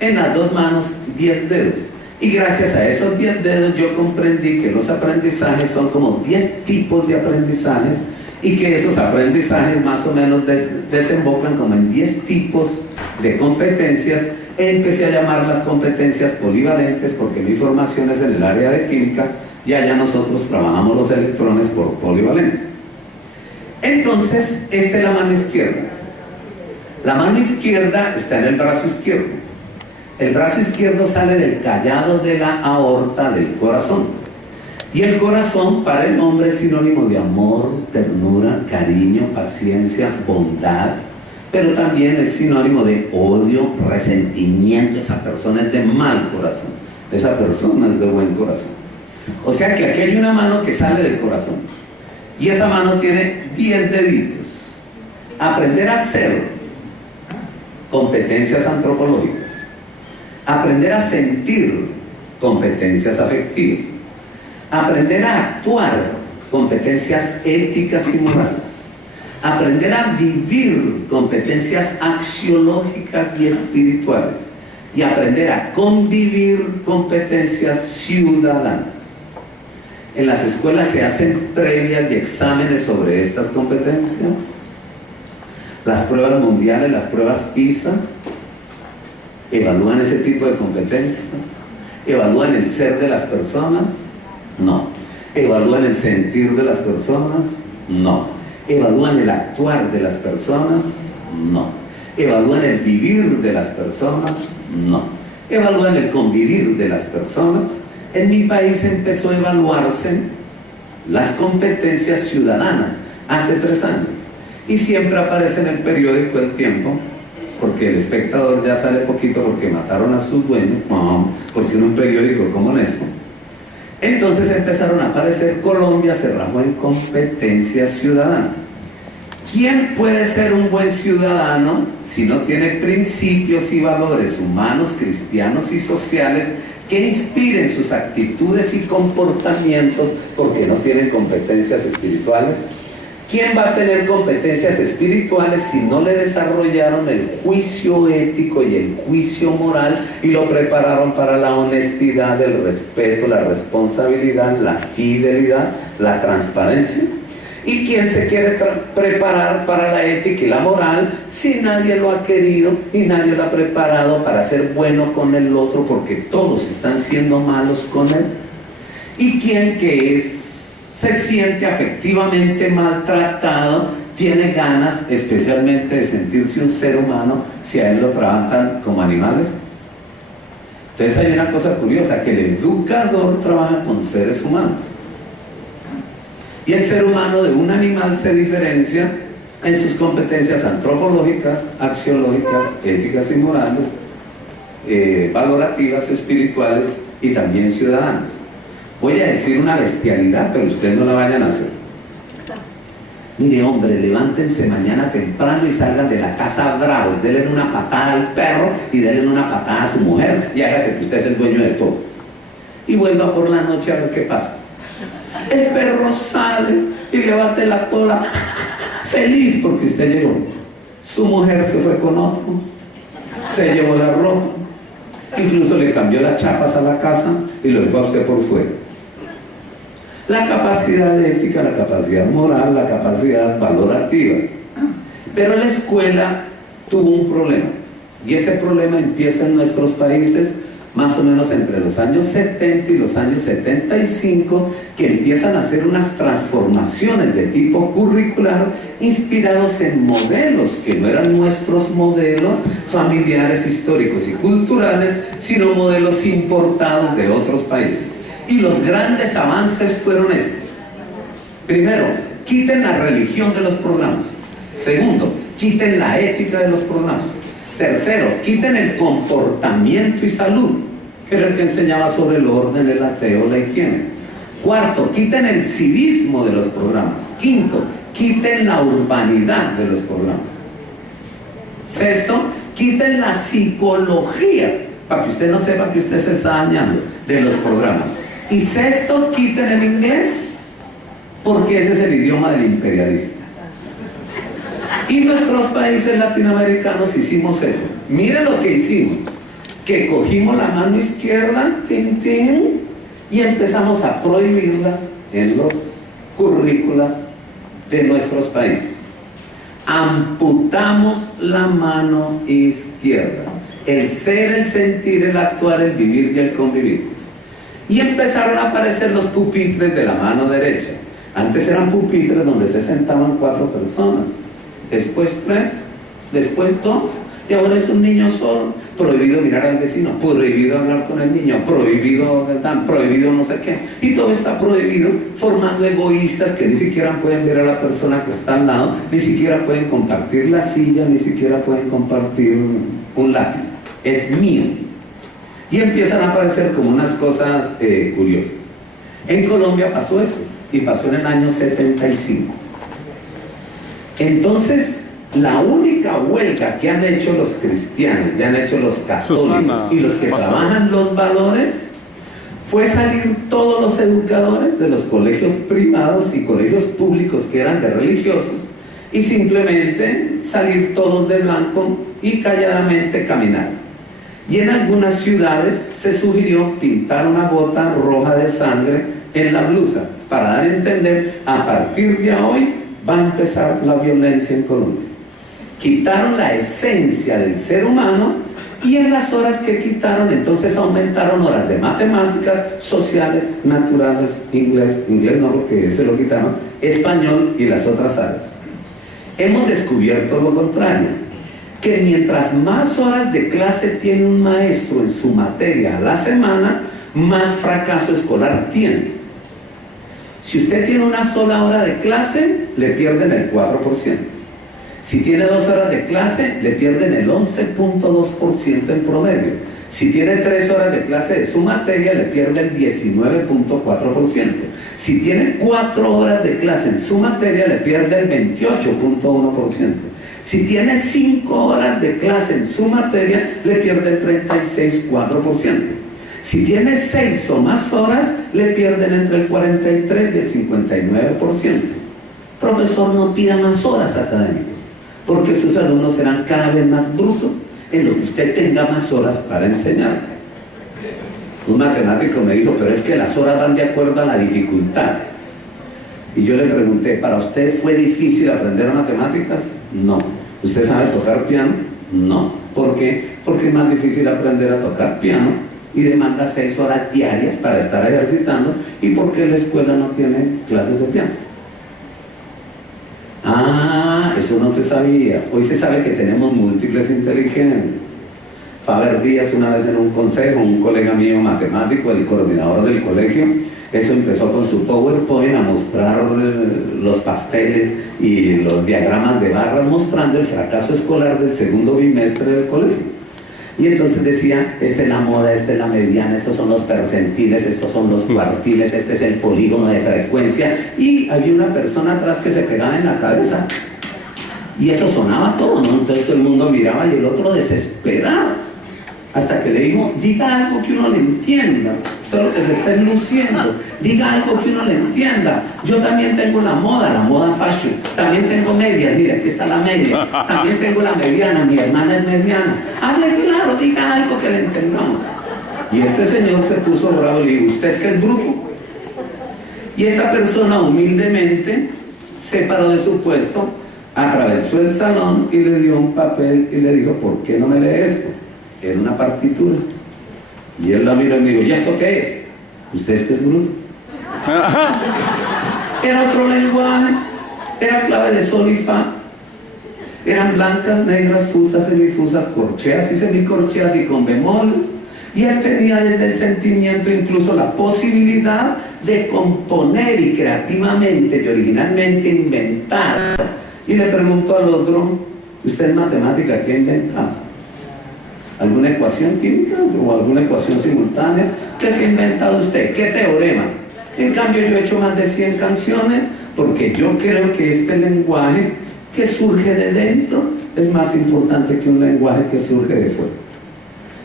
En las 2 manos 10 dedos. Y gracias a esos 10 dedos yo comprendí que los aprendizajes son como 10 tipos de aprendizajes, y que esos aprendizajes más o menos desembocan como en 10 tipos de competencias. Empecé a llamar las competencias polivalentes porque mi formación es en el área de química y allá nosotros trabajamos los electrones por polivalencia. Entonces, esta es la mano izquierda. La mano izquierda está en el brazo izquierdo. El brazo izquierdo sale del callado de la aorta del corazón. Y el corazón para el hombre es sinónimo de amor, ternura, cariño, paciencia, bondad, pero también es sinónimo de odio, resentimiento. Esa persona es de mal corazón, esa persona es de buen corazón. O sea que aquí hay una mano que sale del corazón y esa mano tiene 10 deditos. Aprender a hacer, competencias antropológicas. Aprender a sentir, competencias afectivas. Aprender a actuar, competencias éticas y morales. Aprender a vivir, competencias axiológicas y espirituales. Y aprender a convivir, competencias ciudadanas. En las escuelas se hacen previas y exámenes sobre estas competencias. Las pruebas mundiales, las pruebas PISA, evalúan ese tipo de competencias. ¿Evalúan el ser de las personas? No. ¿Evalúan el sentir de las personas? No. ¿Evalúan el actuar de las personas? No. ¿Evalúan el vivir de las personas? No. ¿Evalúan el convivir de las personas? En mi país empezó a evaluarse las competencias ciudadanas hace 3 años. Y siempre aparece en el periódico El Tiempo, porque El Espectador ya sale poquito porque mataron a sus dueños, porque en un periódico como Honesto. Entonces empezaron a aparecer, Colombia se rajó en competencias ciudadanas. ¿Quién puede ser un buen ciudadano si no tiene principios y valores humanos, cristianos y sociales que inspiren sus actitudes y comportamientos, porque no tienen competencias espirituales? ¿Quién va a tener competencias espirituales si no le desarrollaron el juicio ético y el juicio moral y lo prepararon para la honestidad, el respeto, la responsabilidad, la fidelidad, la transparencia? ¿Y quién se quiere preparar para la ética y la moral si nadie lo ha querido y nadie lo ha preparado para ser bueno con el otro, porque todos están siendo malos con él? ¿Y quién se siente afectivamente maltratado, tiene ganas especialmente de sentirse un ser humano si a él lo tratan como animales? Entonces hay una cosa curiosa, que el educador trabaja con seres humanos. Y el ser humano de un animal se diferencia en sus competencias antropológicas, axiológicas, éticas y morales, valorativas, espirituales y también ciudadanas. Voy a decir una bestialidad, pero ustedes no la vayan a hacer. Mire, hombre, levántense mañana temprano y salgan de la casa bravos, denle una patada al perro y denle una patada a su mujer y hágase que usted es el dueño de todo. Y vuelva por la noche a ver qué pasa. El perro sale y le bate la cola, feliz porque usted llegó. Su mujer se fue con otro, se llevó la ropa, incluso le cambió las chapas a la casa y lo dejó a usted por fuera. La capacidad ética, la capacidad moral, la capacidad valorativa. Pero la escuela tuvo un problema, y ese problema empieza en nuestros países más o menos entre los años 70 y los años 75, que empiezan a hacer unas transformaciones de tipo curricular inspirados en modelos que no eran nuestros modelos familiares, históricos y culturales, sino modelos importados de otros países. Y los grandes avances fueron estos. Primero, quiten la religión de los programas. Segundo, quiten la ética de los programas. Tercero, quiten el comportamiento y salud, que era el que enseñaba sobre el orden, el aseo, la higiene. Cuarto, quiten el civismo de los programas. Quinto, quiten la urbanidad de los programas. Sexto, quiten la psicología, para que usted no sepa que usted se está dañando, de los programas. Y sexto, quiten el inglés, porque ese es el idioma del imperialista. Y nuestros países latinoamericanos hicimos eso. Miren lo que hicimos, que cogimos la mano izquierda, tin, tin, y empezamos a prohibirlas en los currículas de nuestros países. Amputamos la mano izquierda, el ser, el sentir, el actuar, el vivir y el convivir. Y empezaron a aparecer los pupitres de la mano derecha. Antes eran pupitres donde se sentaban 4 personas, después 3, después 2, y ahora es un niño solo. Prohibido mirar al vecino, prohibido hablar con el niño, prohibido no sé qué, y todo está prohibido, formando egoístas que ni siquiera pueden ver a la persona que está al lado, ni siquiera pueden compartir la silla, ni siquiera pueden compartir un lápiz. Es mío. Y empiezan a aparecer como unas cosas curiosas. En Colombia pasó eso, y pasó en el año 75. Entonces, la única huelga que han hecho los cristianos, ya han hecho los católicos y los que trabajan los valores, fue salir todos los educadores de los colegios privados y colegios públicos que eran de religiosos, y simplemente salir todos de blanco y calladamente caminar. Y en algunas ciudades se sugirió pintar una gota roja de sangre en la blusa, para dar a entender, a partir de hoy va a empezar la violencia en Colombia. Quitaron la esencia del ser humano, y en las horas que quitaron, entonces aumentaron horas de matemáticas, sociales, naturales, inglés no, porque se lo quitaron, español y las otras áreas. Hemos descubierto lo contrario, que mientras más horas de clase tiene un maestro en su materia a la semana, más fracaso escolar tiene. Si usted tiene una sola hora de clase, le pierden el 4%. Si tiene 2 horas de clase, le pierden el 11.2% en promedio. Si tiene 3 horas de clase de su materia, le pierde el 19.4%. Si tiene 4 horas de clase en su materia, le pierde el 28.1%. Si tiene 5 horas de clase en su materia, le pierde el 36.4%. Si tiene 6 o más horas, le pierden entre el 43 y el 59%. Profesor, no pida más horas académicas, porque sus alumnos serán cada vez más brutos en lo que usted tenga más horas para enseñar. Un matemático me dijo, pero es que las horas van de acuerdo a la dificultad. Y yo le pregunté, ¿para usted fue difícil aprender matemáticas? No. ¿Usted sabe tocar piano? No. ¿Por qué? Porque es más difícil aprender a tocar piano y demanda 6 horas diarias para estar ejercitando, y porque la escuela no tiene clases de piano. Ah, eso no se sabía. Hoy se sabe que tenemos múltiples inteligencias. Faber Díaz, una vez en un consejo, un colega mío matemático, el coordinador del colegio, eso empezó con su PowerPoint a mostrar los pasteles y los diagramas de barras, mostrando el fracaso escolar del segundo bimestre del colegio. Y entonces decía, esta es la moda, esta es la mediana, estos son los percentiles, estos son los cuartiles, este es el polígono de frecuencia. Y había una persona atrás que se pegaba en la cabeza. Y eso sonaba todo, ¿no? Entonces todo el mundo miraba y el otro desesperado. Hasta que le dijo, diga algo que uno le entienda. Esto es lo que se está enluciendo. Diga algo que uno le entienda. Yo también tengo la moda fashion. También tengo medias, mira, aquí está la media. También tengo la mediana, mi hermana es mediana. Hable claro, diga algo que le entendamos. Y este señor se puso bravo y le dijo, ¿usted es que es bruto? Y esta persona humildemente se paró de su puesto, atravesó el salón y le dio un papel y le dijo, ¿por qué no me lee esto? Era una partitura. Y él la miró y me dijo, ¿y esto qué es? ¿Usted es que es bruto? Era otro lenguaje, era clave de sol y fa. Eran blancas, negras, fusas, semifusas, corcheas y semicorcheas y con bemoles. Y él tenía desde el sentimiento incluso la posibilidad de componer y creativamente y originalmente inventar. Y le preguntó al otro, ¿usted en matemática qué ha inventado? ¿Alguna ecuación química o alguna ecuación simultánea? ¿Qué se ha inventado usted? ¿Qué teorema? En cambio yo he hecho más de 100 canciones porque yo creo que este lenguaje que surge de dentro es más importante que un lenguaje que surge de fuera.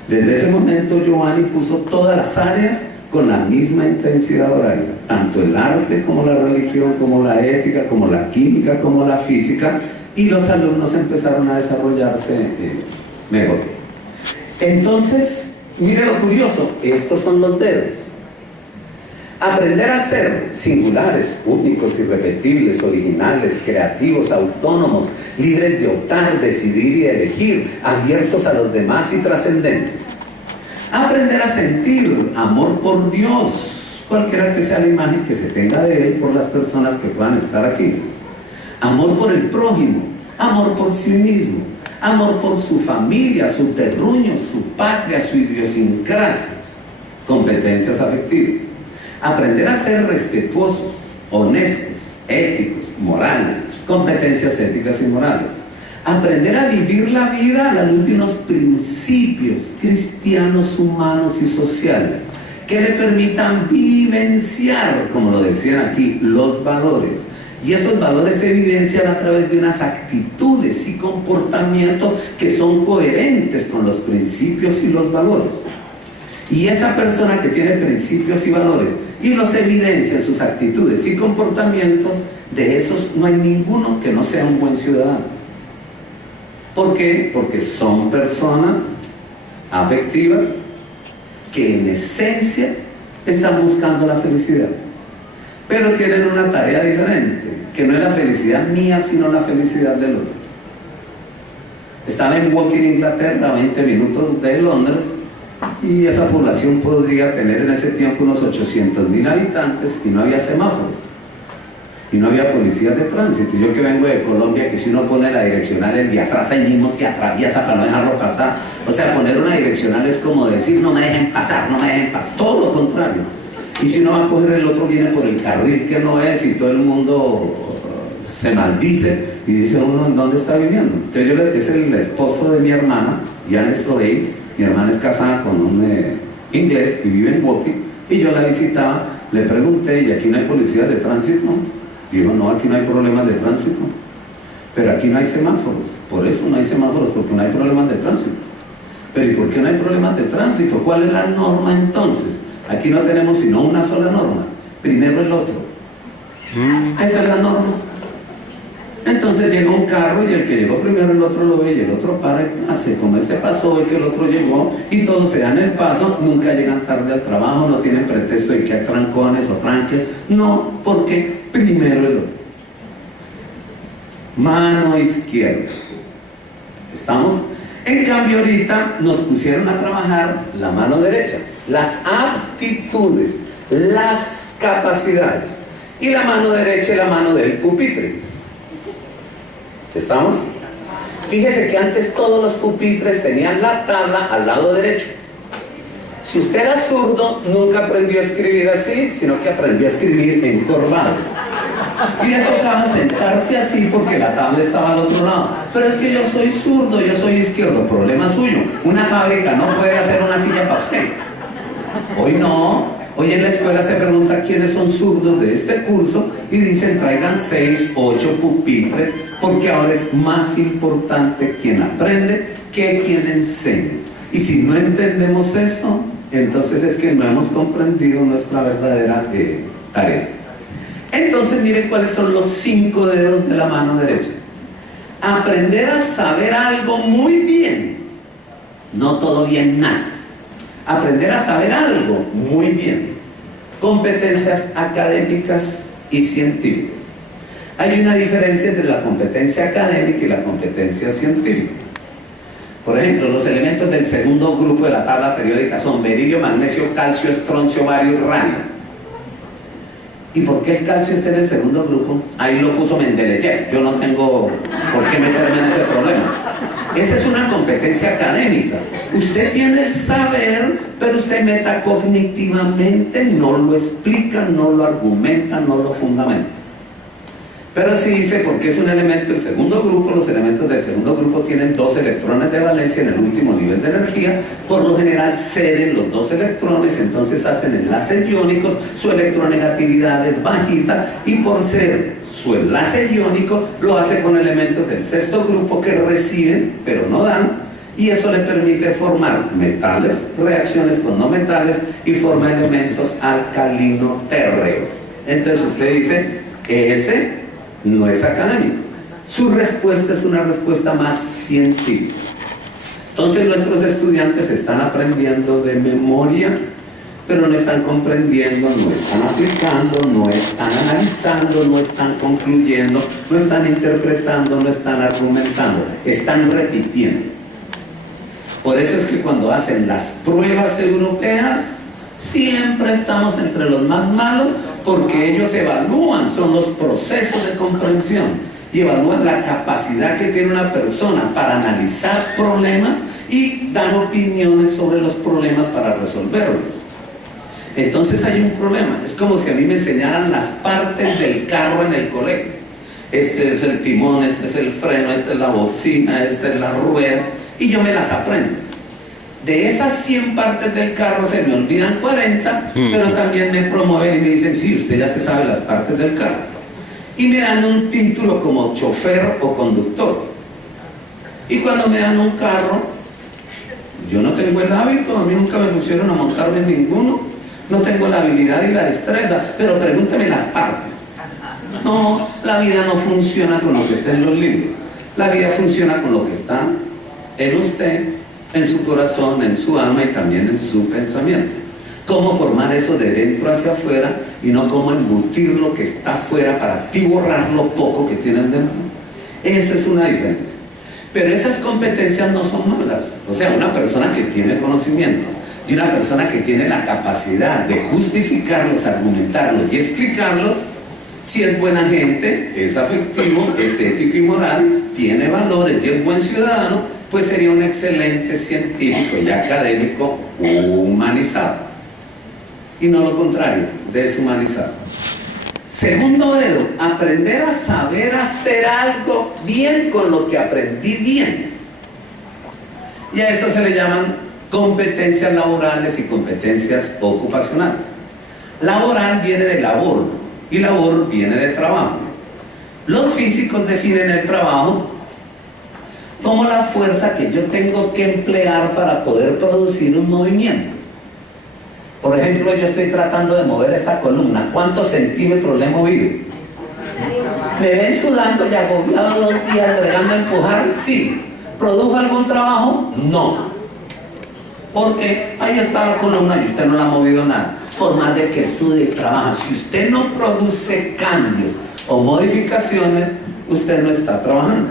Desde ese momento Giovanni puso todas las áreas con la misma intensidad horaria, tanto el arte como la religión, como la ética, como la química, como la física, y los alumnos empezaron a desarrollarse mejor. Entonces, mire lo curioso, estos son los dedos. Aprender a ser singulares, únicos, irrepetibles, originales, creativos, autónomos, libres de optar, decidir y elegir, abiertos a los demás y trascendentes. Aprender a sentir amor por Dios, cualquiera que sea la imagen que se tenga de Él, por las personas que puedan estar aquí. Amor por el prójimo, amor por sí mismo, amor por su familia, su terruño, su patria, su idiosincrasia, competencias afectivas. Aprender a ser respetuosos, honestos, éticos, morales, competencias éticas y morales. Aprender a vivir la vida a la luz de unos principios cristianos, humanos y sociales que le permitan vivenciar, como lo decían aquí, los valores. Y esos valores se evidencian a través de unas actitudes y comportamientos que son coherentes con los principios y los valores. Y esa persona que tiene principios y valores y los evidencia en sus actitudes y comportamientos, de esos no hay ninguno que no sea un buen ciudadano. ¿Por qué? Porque son personas afectivas que en esencia están buscando la felicidad, pero tienen una tarea diferente, que no es la felicidad mía, sino la felicidad del otro. Estaba en Woking, Inglaterra, a 20 minutos de Londres, y esa población podría tener en ese tiempo unos 800.000 habitantes, y no había semáforos, y no había policías de tránsito. Yo que vengo de Colombia, que si uno pone la direccional, el de atrás ahí mismo se atraviesa para no dejarlo pasar. O sea, poner una direccional es como decir, no me dejen pasar, no me dejen pasar, todo lo contrario. Y si uno va a coger, el otro viene por el carril que no es, y todo el mundo se maldice y dice uno, ¿en dónde está viviendo? Entonces es el esposo de mi hermana, Jan Slade. Mi hermana es casada con un inglés y vive en Woking, y yo la visitaba, le pregunté, ¿y aquí no hay policías de tránsito? Dijo, no, aquí no hay problemas de tránsito, pero aquí no hay semáforos. Por eso no hay semáforos, porque no hay problemas de tránsito. Pero ¿y por qué no hay problemas de tránsito? ¿Cuál es la norma entonces? Aquí no tenemos sino una sola norma, primero el otro. Esa es la norma. Entonces llega un carro y el que llegó primero el otro lo ve y el otro para y pase, como este pasó y que el otro llegó, y todos se dan el paso, nunca llegan tarde al trabajo, no tienen pretexto de que hay trancones o tranques, no, porque primero el otro. Mano izquierda. ¿Estamos? En cambio ahorita nos pusieron a trabajar la mano derecha, las aptitudes, las capacidades, y la mano derecha es la mano del pupitre. ¿Estamos? Fíjese que antes todos los pupitres tenían la tabla al lado derecho. Si usted era zurdo, nunca aprendió a escribir así, sino que aprendió a escribir encorvado. Y le tocaba sentarse así porque la tabla estaba al otro lado. Pero es que yo soy zurdo, yo soy izquierdo, problema suyo. Una fábrica no puede hacer una silla para usted. Hoy no. Hoy en la escuela se pregunta quiénes son zurdos de este curso y dicen traigan 6, 8 pupitres, porque ahora es más importante quien aprende que quien enseña. Y si no entendemos eso, entonces es que no hemos comprendido nuestra verdadera tarea. Entonces miren cuáles son los 5 dedos de la mano derecha. Aprender a saber algo muy bien, no todo bien, nada. Aprender a saber algo muy bien. Competencias académicas y científicas. Hay una diferencia entre la competencia académica y la competencia científica. Por ejemplo, los elementos del segundo grupo de la tabla periódica son berilio, magnesio, calcio, estroncio, bario y ranio. ¿Y por qué el calcio está en el segundo grupo? Ahí lo puso Mendeleev. Yo no tengo por qué meterme en ese problema. Esa es una competencia académica. Usted tiene el saber, pero usted metacognitivamente no lo explica, no lo argumenta, no lo fundamenta. Pero si dice porque es un elemento del segundo grupo, los elementos del segundo grupo tienen 2 electrones de valencia en el último nivel de energía, por lo general ceden los 2 electrones, entonces hacen enlaces iónicos, su electronegatividad es bajita y por ser su enlace iónico lo hace con elementos del sexto grupo que reciben pero no dan, y eso le permite formar metales, reacciones con no metales y forma elementos alcalino-térreos. Entonces usted dice, ese no es académico. Su respuesta es una respuesta más científica. Entonces nuestros estudiantes están aprendiendo de memoria, pero no están comprendiendo, no están aplicando, no están analizando, no están concluyendo, no están interpretando, no están argumentando, están repitiendo. Por eso es que cuando hacen las pruebas europeas, siempre estamos entre los más malos, porque ellos evalúan, son los procesos de comprensión y evalúan la capacidad que tiene una persona para analizar problemas y dar opiniones sobre los problemas para resolverlos. Entonces hay un problema. Es como si a mí me enseñaran las partes del carro en el colegio. Este es el timón, este es el freno, esta es la bocina, esta es la rueda, y yo me las aprendo. De esas 100 partes del carro se me olvidan 40, pero también me promueven y me dicen, sí, usted ya se sabe las partes del carro. Y me dan un título como chofer o conductor. Y cuando me dan un carro, yo no tengo el hábito, a mí nunca me pusieron a montarme en ninguno, no tengo la habilidad y la destreza, pero pregúntame las partes. No, la vida no funciona con lo que está en los libros. La vida funciona con lo que está en usted, en su corazón, en su alma y también en su pensamiento. Cómo formar eso de dentro hacia afuera y no cómo embutir lo que está afuera para ti borrar lo poco que tienes dentro. Esa es una diferencia. Pero esas competencias no son malas. O sea, una persona que tiene conocimientos y una persona que tiene la capacidad de justificarlos, argumentarlos y explicarlos, si es buena gente, es afectivo, es ético y moral, tiene valores y es buen ciudadano, pues sería un excelente científico y académico humanizado. Y no lo contrario, deshumanizado. Segundo dedo, aprender a saber hacer algo bien con lo que aprendí bien. Y a eso se le llaman competencias laborales y competencias ocupacionales. Laboral viene de labor y labor viene de trabajo. Los físicos definen el trabajo como la fuerza que yo tengo que emplear para poder producir un movimiento. Por ejemplo, yo estoy tratando de mover esta columna. ¿Cuántos centímetros le he movido? ¿Me ven sudando y agobiado 2 días bregando a empujar? Sí. ¿Produjo algún trabajo? No. Porque ahí está la columna y usted no la ha movido nada. Por más de que sude y trabaja, si usted no produce cambios o modificaciones, usted no está trabajando.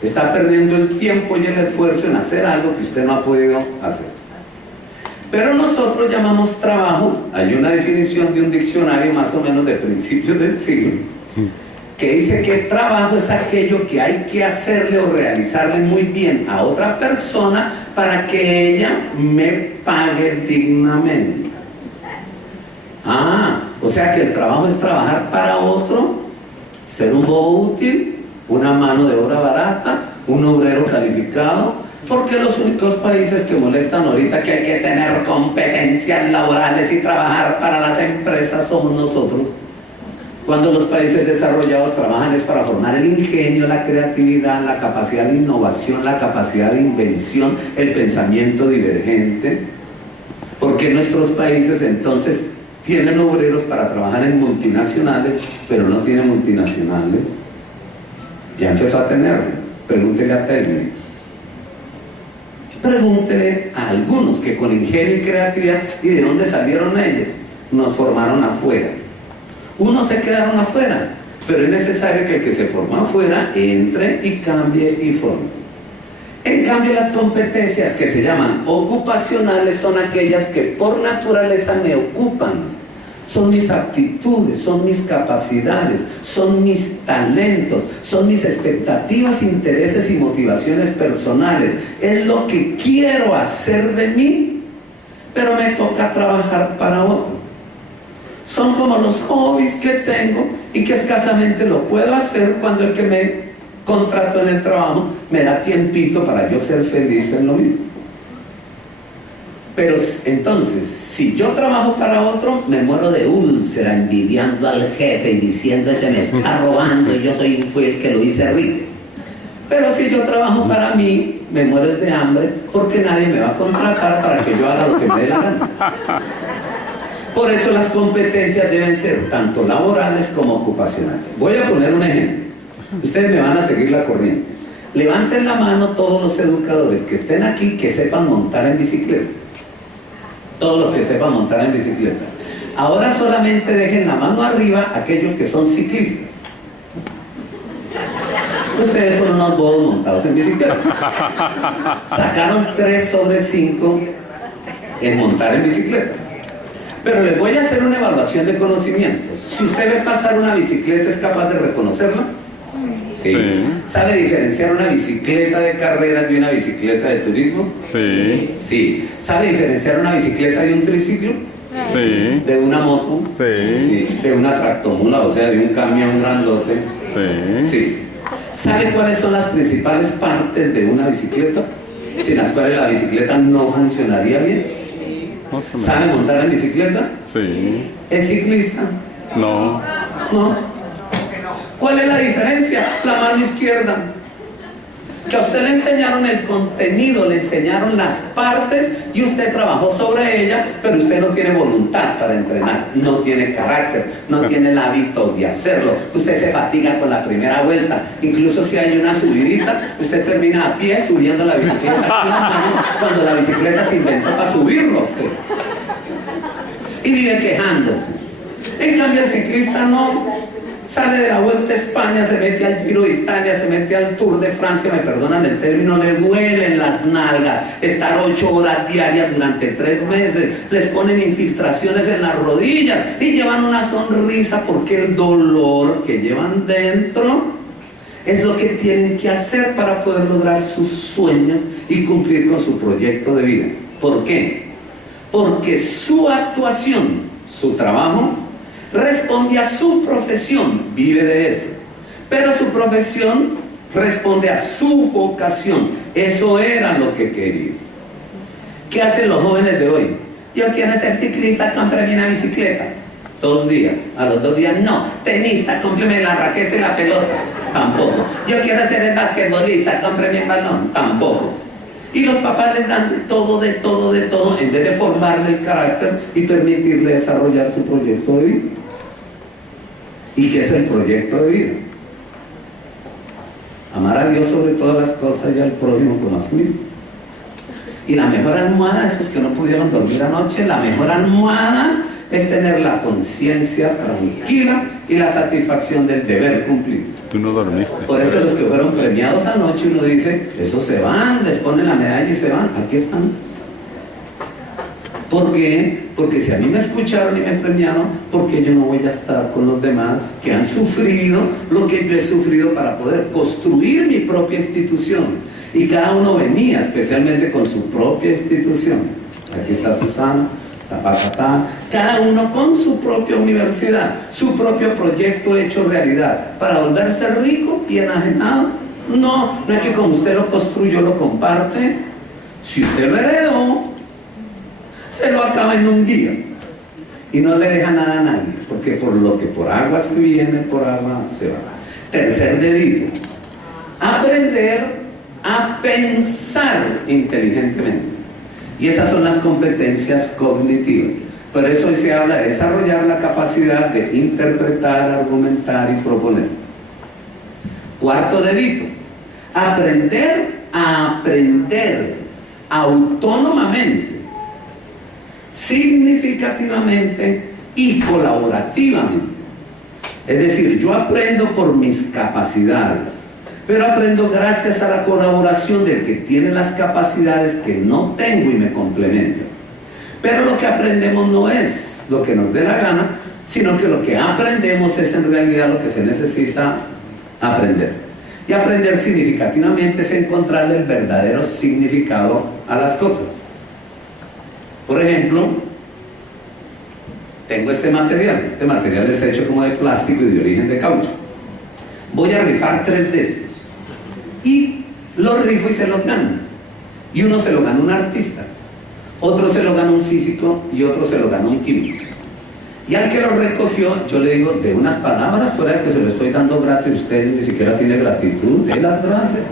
Está perdiendo el tiempo y el esfuerzo en hacer algo que usted no ha podido hacer. Pero nosotros llamamos trabajo, hay una definición de un diccionario más o menos de principios del siglo, que dice que trabajo es aquello que hay que hacerle o realizarle muy bien a otra persona para que ella me pague dignamente. O sea que el trabajo es trabajar para otro ser un bobo útil, una mano de obra barata, un obrero calificado, porque los únicos países que molestan ahorita que hay que tener competencias laborales y trabajar para las empresas somos nosotros. Cuando los países desarrollados trabajan es para formar el ingenio, la creatividad, la capacidad de innovación, la capacidad de invención, el pensamiento divergente. Porque nuestros países entonces tienen obreros para trabajar en multinacionales, pero no tienen multinacionales? Ya empezó a tenerlos. Pregúntele a Telmex. Pregúntele a algunos que con ingenio y creatividad, ¿y de dónde salieron ellos? Nos formaron afuera. Unos se quedaron afuera, pero es necesario que el que se formó afuera entre y cambie y forme. En cambio, las competencias que se llaman ocupacionales son aquellas que por naturaleza me ocupan. Son mis aptitudes, son mis capacidades, son mis talentos, son mis expectativas, intereses y motivaciones personales. Es lo que quiero hacer de mí, pero me toca trabajar para otro. Son como los hobbies que tengo y que escasamente lo puedo hacer cuando el que me contrató en el trabajo me da tiempito para yo ser feliz en lo mismo. Pero entonces, si yo trabajo para otro, me muero de úlcera envidiando al jefe y diciendo ese me está robando y yo fui el que lo hice rico. Pero si yo trabajo para mí, me muero de hambre porque nadie me va a contratar para que yo haga lo que me dé la gana. Por eso las competencias deben ser tanto laborales como ocupacionales. Voy a poner un ejemplo. Ustedes me van a seguir la corriente. Levanten la mano todos los educadores que estén aquí que sepan montar en bicicleta. Todos los que sepan montar en bicicleta. Ahora solamente dejen la mano arriba aquellos que son ciclistas. Ustedes son unos bobos montados en bicicleta. Sacaron 3 sobre 5 en montar en bicicleta. Pero les voy a hacer una evaluación de conocimientos. Si usted ve pasar una bicicleta, ¿es capaz de reconocerla? Sí. ¿Sabe diferenciar una bicicleta de carreras de una bicicleta de turismo? Sí. Sí. ¿Sabe diferenciar una bicicleta de un triciclo? Sí. ¿De una moto? Sí. Sí. ¿De una tractomula, o sea, de un camión grandote? Sí. Sí. ¿Sabe cuáles son las principales partes de una bicicleta? Sin las cuales la bicicleta no funcionaría bien. ¿Sabe montar en bicicleta? Sí. ¿Es ciclista? No. No. ¿Cuál es la diferencia? La mano izquierda. Que a usted le enseñaron el contenido, le enseñaron las partes y usted trabajó sobre ella, pero usted no tiene voluntad para entrenar, no tiene carácter, no tiene el hábito de hacerlo. Usted se fatiga con la primera vuelta, incluso si hay una subidita, usted termina a pie subiendo la bicicleta con la mano, cuando la bicicleta se inventó para subirlo usted. Y vive quejándose. En cambio el ciclista no. Sale de la Vuelta a España, se mete al Giro de Italia, se mete al Tour de Francia, me perdonan el término, le duelen las nalgas, estar 8 horas diarias durante 3 meses, les ponen infiltraciones en las rodillas y llevan una sonrisa porque el dolor que llevan dentro es lo que tienen que hacer para poder lograr sus sueños y cumplir con su proyecto de vida. ¿Por qué? Porque su actuación, su trabajo, responde a su profesión, vive de eso. Pero su profesión responde a su vocación. Eso era lo que quería. ¿Qué hacen los jóvenes de hoy? Yo quiero ser ciclista, cómprame una bicicleta. 2 días. A los 2 días, no. Tenista, cómprame la raqueta y la pelota. Tampoco. Yo quiero ser el basquetbolista, cómprame el balón. Tampoco. Y los papás les dan de todo, en vez de formarle el carácter y permitirle desarrollar su proyecto de vida. ¿Y qué es el proyecto de vida? Amar a Dios sobre todas las cosas y al prójimo como a sí mismo. Y la mejor almohada, esos que no pudieron dormir anoche, la mejor almohada es tener la conciencia tranquila y la satisfacción del deber cumplido. Tú no dormiste. Por eso los que fueron premiados anoche, uno dice, esos se van, les ponen la medalla y se van, aquí están. ¿Por qué? Porque si a mí me escucharon y me premiaron, porque yo no voy a estar con los demás que han sufrido lo que yo he sufrido para poder construir mi propia institución. Y cada uno venía especialmente con su propia institución. Aquí está Susana, cada uno con su propia universidad, su propio proyecto hecho realidad, para volverse rico y enajenado. No es que como usted lo construyó, lo comparte. Si usted lo heredó, se lo acaba en un día y no le deja nada a nadie, porque por lo que por agua se viene, por agua se va. Tercer dedito: aprender a pensar inteligentemente. Y esas son las competencias cognitivas. Por eso hoy se habla de desarrollar la capacidad de interpretar, argumentar y proponer. Cuarto dedito: aprender a aprender autónomamente, significativamente y colaborativamente. Es decir, yo aprendo por mis capacidades, pero aprendo gracias a la colaboración del que tiene las capacidades que no tengo y me complementa. Pero lo que aprendemos no es lo que nos dé la gana, sino que lo que aprendemos es en realidad lo que se necesita aprender. Y aprender significativamente es encontrarle el verdadero significado a las cosas. Por ejemplo, tengo este material es hecho como de plástico y de origen de caucho. Voy a rifar 3 de estos y los rifo y se los gano. Y uno se lo gana un artista, otro se lo gana un físico y otro se lo gana un químico. Y al que lo recogió, yo le digo de unas palabras, fuera de que se lo estoy dando gratis, usted ni siquiera tiene gratitud, de las gracias.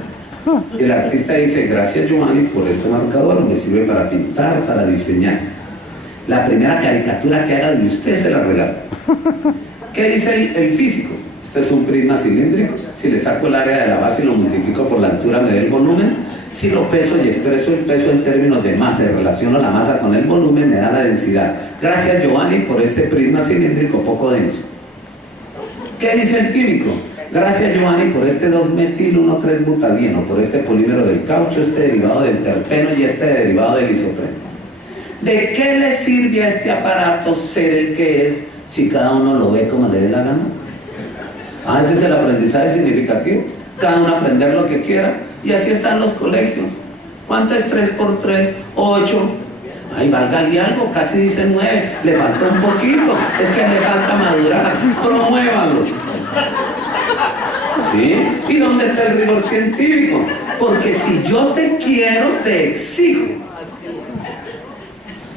Y el artista dice: gracias Giovanni por este marcador, me sirve para pintar, para diseñar. La primera caricatura que haga de usted se la regalo. ¿Qué dice el físico? Este es un prisma cilíndrico, si le saco el área de la base y lo multiplico por la altura me da el volumen. Si lo peso y expreso el peso en términos de masa y relaciono la masa con el volumen, me da la densidad. Gracias Giovanni por este prisma cilíndrico poco denso. ¿Qué dice el químico? Gracias Giovanni por este 2-metil-1,3-butadieno, por este polímero del caucho, este derivado del terpeno y este derivado del isopreno. ¿De qué le sirve a este aparato ser el que es si cada uno lo ve como le dé la gana? Ese es el aprendizaje significativo. Cada uno aprender lo que quiera. Y así están los colegios. ¿Cuánto es 3 por 3? 8. Ay, válgale algo, casi dice 9. Le faltó un poquito. Es que le falta madurar. Promuévalo. ¿Sí? ¿Y dónde está el rigor científico? Porque si yo te quiero, te exijo.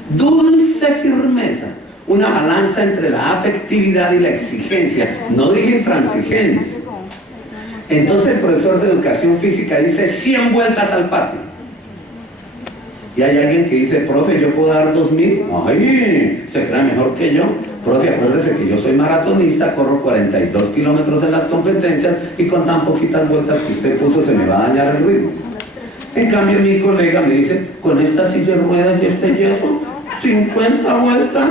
Dulce firmeza. Una balanza entre la afectividad y la exigencia. No dije intransigencia. Entonces el profesor de educación física dice 100 vueltas al patio. Y hay alguien que dice: profe, ¿yo puedo dar 2000? ¡Ay! Se cree mejor que yo. Profe, acuérdese que yo soy maratonista, corro 42 kilómetros en las competencias y con tan poquitas vueltas que usted puso se me va a dañar el ritmo. En cambio mi colega me dice: con esta silla de ruedas y este yeso, 50 vueltas.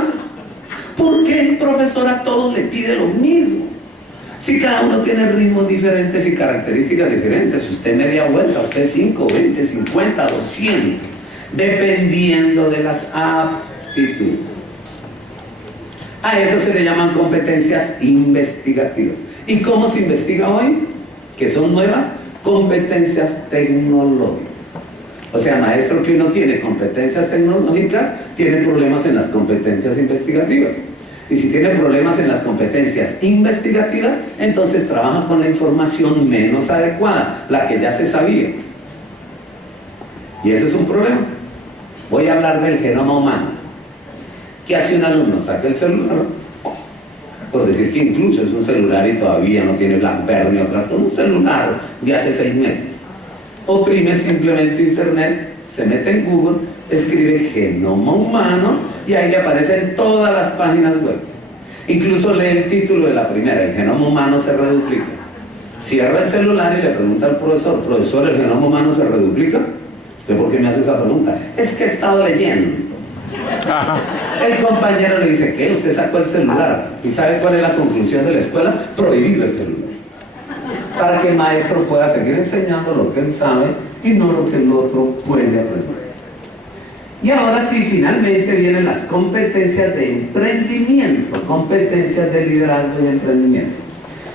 ¿Por qué el profesor a todos le pide lo mismo? Si cada uno tiene ritmos diferentes y características diferentes, usted media vuelta, usted 5, 20, 50, 200, dependiendo de las aptitudes. A eso se le llaman competencias investigativas. ¿Y cómo se investiga hoy? Que son nuevas competencias tecnológicas. O sea, maestro que uno tiene competencias tecnológicas, tiene problemas en las competencias investigativas. Y si tiene problemas en las competencias investigativas, entonces trabaja con la información menos adecuada, la que ya se sabía. Y ese es un problema. Voy a hablar del genoma humano. ¿Qué hace un alumno? Saca el celular, por decir que incluso es un celular y todavía no tiene BlackBerry ni otras cosas, un celular de hace 6 meses. Oprime simplemente internet, se mete en Google, escribe genoma humano y ahí le aparecen todas las páginas web. Incluso lee el título de la primera: el genoma humano se reduplica. Cierra el celular y le pregunta al profesor: profesor, ¿el genoma humano se reduplica? ¿Usted por qué me hace esa pregunta? Es que he estado leyendo. El compañero le dice: ¿qué? Usted sacó el celular. ¿Y sabe cuál es la conclusión de la escuela? Prohibido el celular, para que el maestro pueda seguir enseñando lo que él sabe y no lo que el otro puede aprender. Y ahora sí, finalmente vienen las competencias de emprendimiento, competencias de liderazgo y emprendimiento.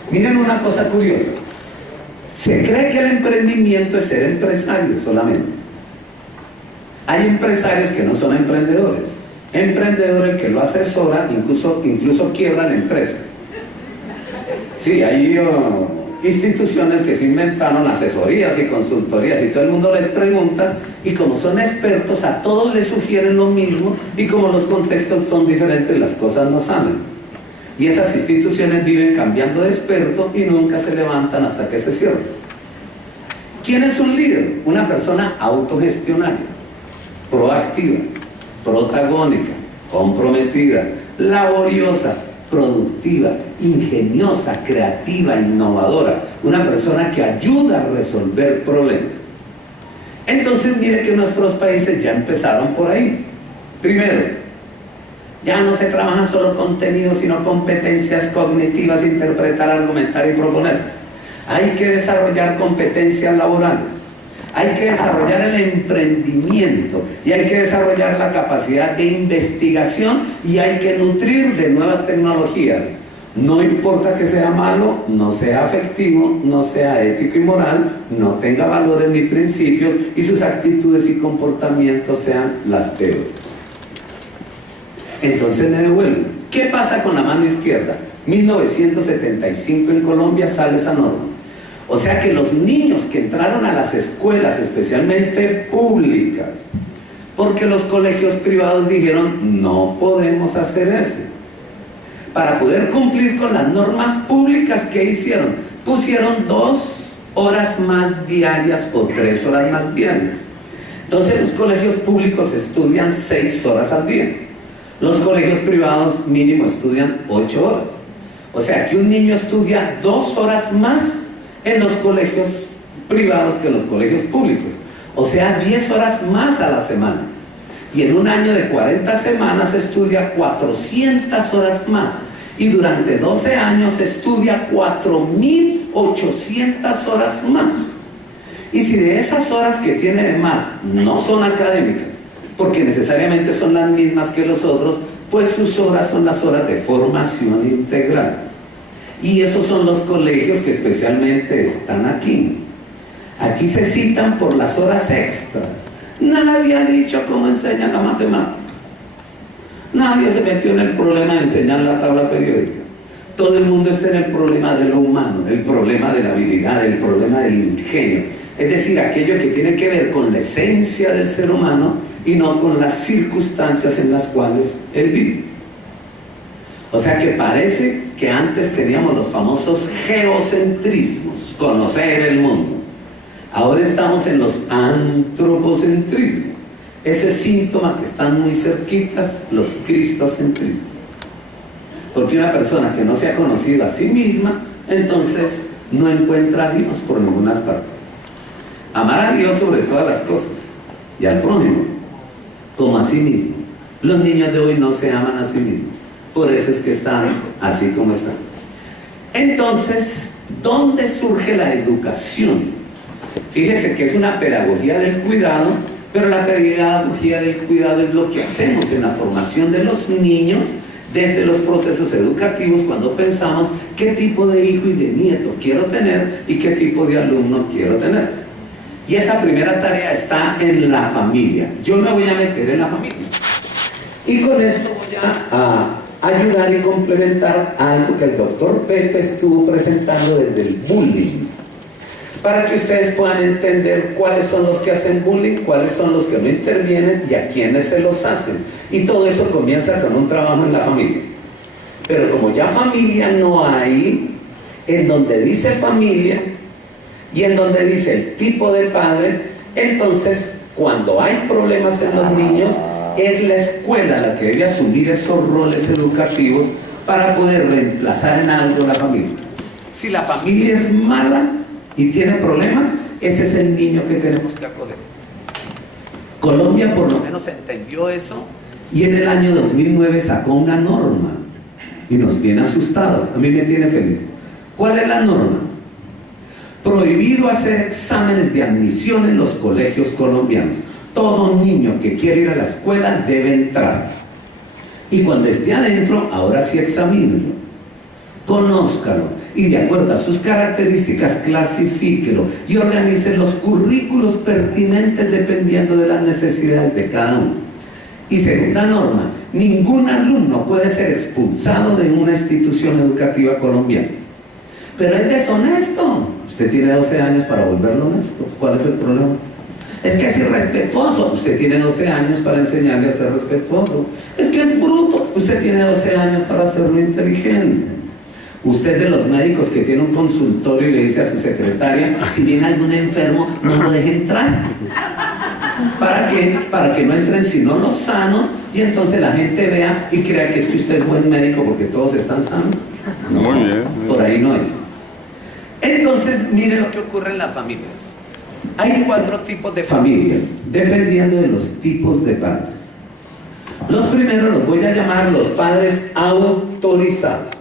Miren una cosa curiosa: se cree que el emprendimiento es ser empresario solamente. Hay empresarios que no son emprendedores. emprendedor el que lo asesora, incluso quiebra la empresa. Sí, hay instituciones que se inventaron asesorías y consultorías y todo el mundo les pregunta, y como son expertos a todos les sugieren lo mismo, y como los contextos son diferentes las cosas no salen. Y esas instituciones viven cambiando de experto y nunca se levantan hasta que se cierran. ¿Quién es un líder? Una persona autogestionaria, proactiva, protagónica, comprometida, laboriosa, productiva, ingeniosa, creativa, innovadora, una persona que ayuda a resolver problemas. Entonces mire que nuestros países ya empezaron por ahí. Primero, ya no se trabajan solo contenidos, sino competencias cognitivas, interpretar, argumentar y proponer. Hay que desarrollar competencias laborales, hay que desarrollar el emprendimiento y hay que desarrollar la capacidad de investigación y hay que nutrir de nuevas tecnologías. No importa que sea malo, no sea afectivo, no sea ético y moral, no tenga valores ni principios y sus actitudes y comportamientos sean las peores. Entonces me devuelvo. ¿Qué pasa con la mano izquierda? 1975 en Colombia sale esa norma. O sea que los niños que entraron a las escuelas, especialmente públicas, porque los colegios privados dijeron, no podemos hacer eso. Para poder cumplir con las normas públicas, ¿qué hicieron? Pusieron 2 horas más diarias o 3 horas más diarias. Entonces los colegios públicos estudian 6 horas al día. Los colegios privados mínimo estudian 8 horas. O sea que un niño estudia 2 horas más en los colegios privados que en los colegios públicos. O sea, 10 horas más a la semana. Y en un año de 40 semanas estudia 400 horas más. Y durante 12 años estudia 4.800 horas más. Y si de esas horas que tiene de más no son académicas, porque necesariamente son las mismas que los otros, pues sus horas son las horas de formación integral. Y esos son los colegios que especialmente están aquí. Aquí se citan por las horas extras. Nadie ha dicho cómo enseñan la matemática. Nadie se metió en el problema de enseñar la tabla periódica. Todo el mundo está en el problema de lo humano, el problema de la habilidad, el problema del ingenio. Es decir, aquello que tiene que ver con la esencia del ser humano y no con las circunstancias en las cuales él vive. O sea que parece que antes teníamos los famosos geocentrismos, conocer el mundo. Ahora estamos en los antropocentrismos. Ese síntoma que están muy cerquitas, los cristocentrismos. Porque una persona que no se ha conocido a sí misma, entonces no encuentra a Dios por ninguna parte. Amar a Dios sobre todas las cosas y al prójimo como a sí mismo. Los niños de hoy no se aman a sí mismos. Por eso es que están así como están. Entonces, ¿dónde surge la educación? Fíjese que es una pedagogía del cuidado, pero la pedagogía del cuidado es lo que hacemos en la formación de los niños desde los procesos educativos cuando pensamos qué tipo de hijo y de nieto quiero tener y qué tipo de alumno quiero tener. Y esa primera tarea está en la familia. Yo me voy a meter en la familia. Y con esto voy a ayudar y complementar algo que el doctor Pepe estuvo presentando desde el bullying, para que ustedes puedan entender cuáles son los que hacen bullying, cuáles son los que no intervienen y a quiénes se los hacen. Y todo eso comienza con un trabajo en la familia. Pero como ya familia no hay, en donde dice familia y en donde dice el tipo de padre, entonces cuando hay problemas en los niños, es la escuela la que debe asumir esos roles educativos para poder reemplazar en algo la familia. Si la familia es mala y tiene problemas, ese es el niño que tenemos que acoger. Colombia por lo menos entendió eso y en el año 2009 sacó una norma y nos tiene asustados. A mí me tiene feliz. ¿Cuál es la norma? Prohibido hacer exámenes de admisión en los colegios colombianos. Todo niño que quiere ir a la escuela debe entrar. Y cuando esté adentro, ahora sí examínelo, conózcalo y de acuerdo a sus características clasifíquelo y organice los currículos pertinentes dependiendo de las necesidades de cada uno. Y segunda norma, ningún alumno puede ser expulsado de una institución educativa colombiana. Pero es deshonesto. Usted tiene 12 años para volverlo honesto. ¿Cuál es el problema? Es que es irrespetuoso. Usted tiene 12 años para enseñarle a ser respetuoso. Es que es bruto. Usted tiene 12 años para hacerlo inteligente. Usted de los médicos que tiene un consultorio y le dice a su secretaria, si viene algún enfermo, no lo deje entrar. ¿Para qué? Para que no entren sino los sanos y entonces la gente vea y crea que es que usted es buen médico porque todos están sanos. No, muy bien. Por ahí no es. Entonces, mire lo que ocurre en las familias. Hay 4 tipos de familias, dependiendo de los tipos de padres. Los primeros los voy a llamar los padres autorizados.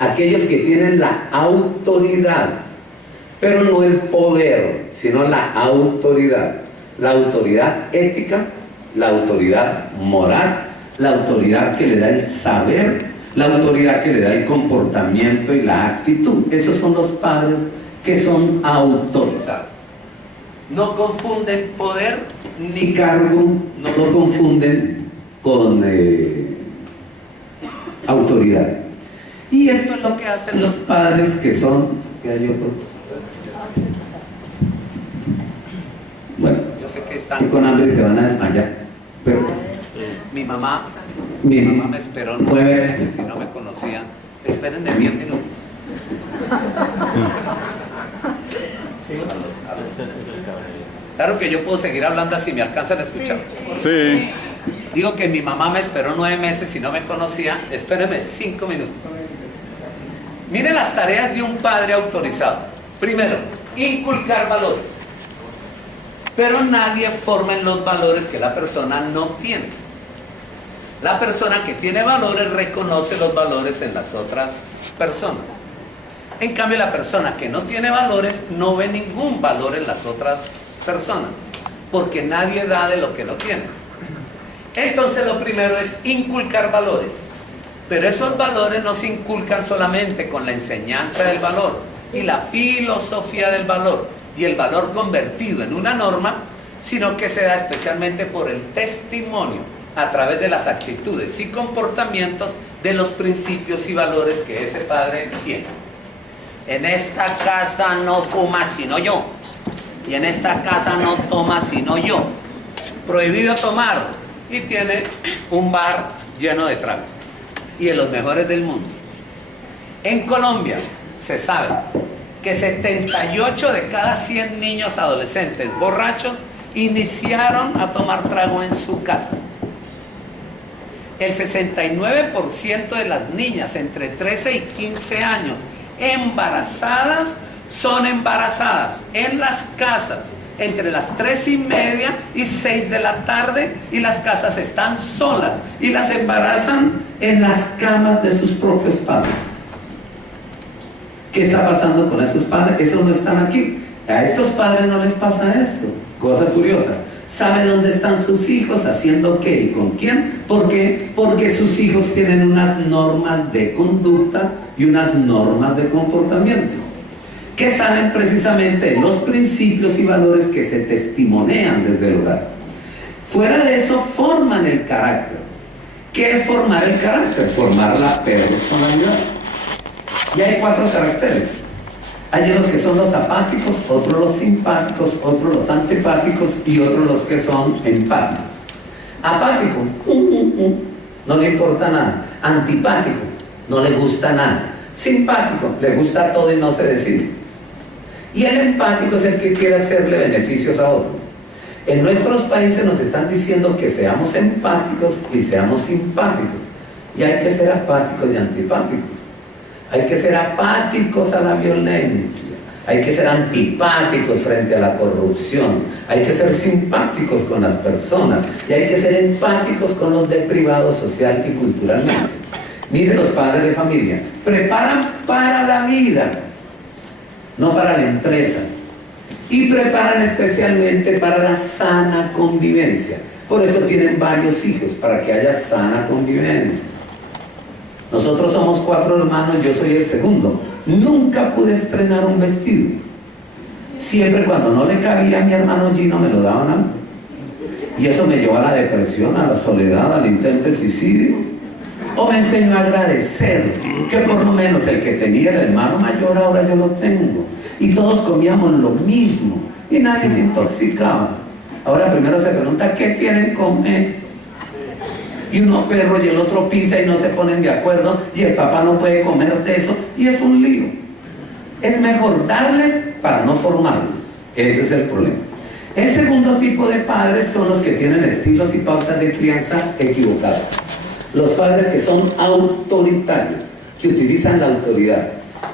Aquellos que tienen la autoridad, pero no el poder, sino la autoridad. La autoridad ética, la autoridad moral, la autoridad que le da el saber, la autoridad que le da el comportamiento y la actitud. Esos son los padres que son autorizados. No confunden poder ni cargo, no lo confunden con autoridad. Y esto es lo que hacen los padres que son... ¿Qué hay otro? Bueno, yo sé que están con hambre y se van a desmayar, pero mi mamá me esperó 9 meses y no me conocía. Espérenme 10 minutos. Claro que yo puedo seguir hablando así, me alcanzan a escuchar. Sí. Digo que mi mamá me esperó 9 meses y no me conocía. Espérenme 5 minutos. Mire las tareas de un padre autorizado. Primero, inculcar valores. Pero nadie forma en los valores que la persona no tiene. La persona que tiene valores reconoce los valores en las otras personas. En cambio, la persona que no tiene valores no ve ningún valor en las otras personas, porque nadie da de lo que no tiene. Entonces, lo primero es inculcar valores. Pero esos valores no se inculcan solamente con la enseñanza del valor y la filosofía del valor y el valor convertido en una norma, sino que se da especialmente por el testimonio a través de las actitudes y comportamientos de los principios y valores que ese padre tiene. En esta casa no fuma sino yo, y en esta casa no toma sino yo. Prohibido tomar, y tiene un bar lleno de tragos, y de los mejores del mundo. En Colombia se sabe que 78 de cada 100 niños adolescentes borrachos iniciaron a tomar trago en su casa. El 69% de las niñas entre 13 y 15 años embarazadas son embarazadas en las casas entre las 3:30 y 6 de la tarde, y las casas están solas y las embarazan en las camas de sus propios padres. ¿Qué está pasando con esos padres? Esos no están aquí. A estos padres no les pasa esto. Cosa curiosa. ¿Sabe dónde están sus hijos? ¿Haciendo qué y con quién? ¿Por qué? Porque sus hijos tienen unas normas de conducta y unas normas de comportamiento que salen precisamente de los principios y valores que se testimonian desde el hogar. Fuera de eso, forman el carácter. ¿Qué es formar el carácter? Formar la personalidad. Y hay 4 caracteres. Hay unos que son los apáticos, otros los simpáticos, otros los antipáticos y otros los que son empáticos. Apático, no le importa nada. Antipático, no le gusta nada. Simpático, le gusta todo y no se decide. Y el empático es el que quiere hacerle beneficios a otro. En nuestros países nos están diciendo que seamos empáticos y seamos simpáticos. Y hay que ser apáticos y antipáticos. Hay que ser apáticos a la violencia, hay que ser antipáticos frente a la corrupción, hay que ser simpáticos con las personas y hay que ser empáticos con los deprivados social y culturalmente. Miren, los padres de familia preparan para la vida, no para la empresa, y preparan especialmente para la sana convivencia. Por eso tienen varios hijos, para que haya sana convivencia. Nosotros somos 4 hermanos, yo soy el segundo. Nunca pude estrenar un vestido. Siempre cuando no le cabía a mi hermano Gino me lo daban a mí. Y eso me llevó a la depresión, a la soledad, al intento de suicidio. O me enseñó a agradecer que por lo menos el que tenía el hermano mayor ahora yo lo tengo. Y todos comíamos lo mismo y nadie se intoxicaba. Ahora primero se pregunta, ¿qué quieren comer? Y uno perro y el otro pizza y no se ponen de acuerdo y el papá no puede comer de eso y es un lío. Es mejor darles para no formarlos. Ese es el problema. El segundo tipo de padres son los que tienen estilos y pautas de crianza equivocados. Los padres que son autoritarios, que utilizan la autoridad,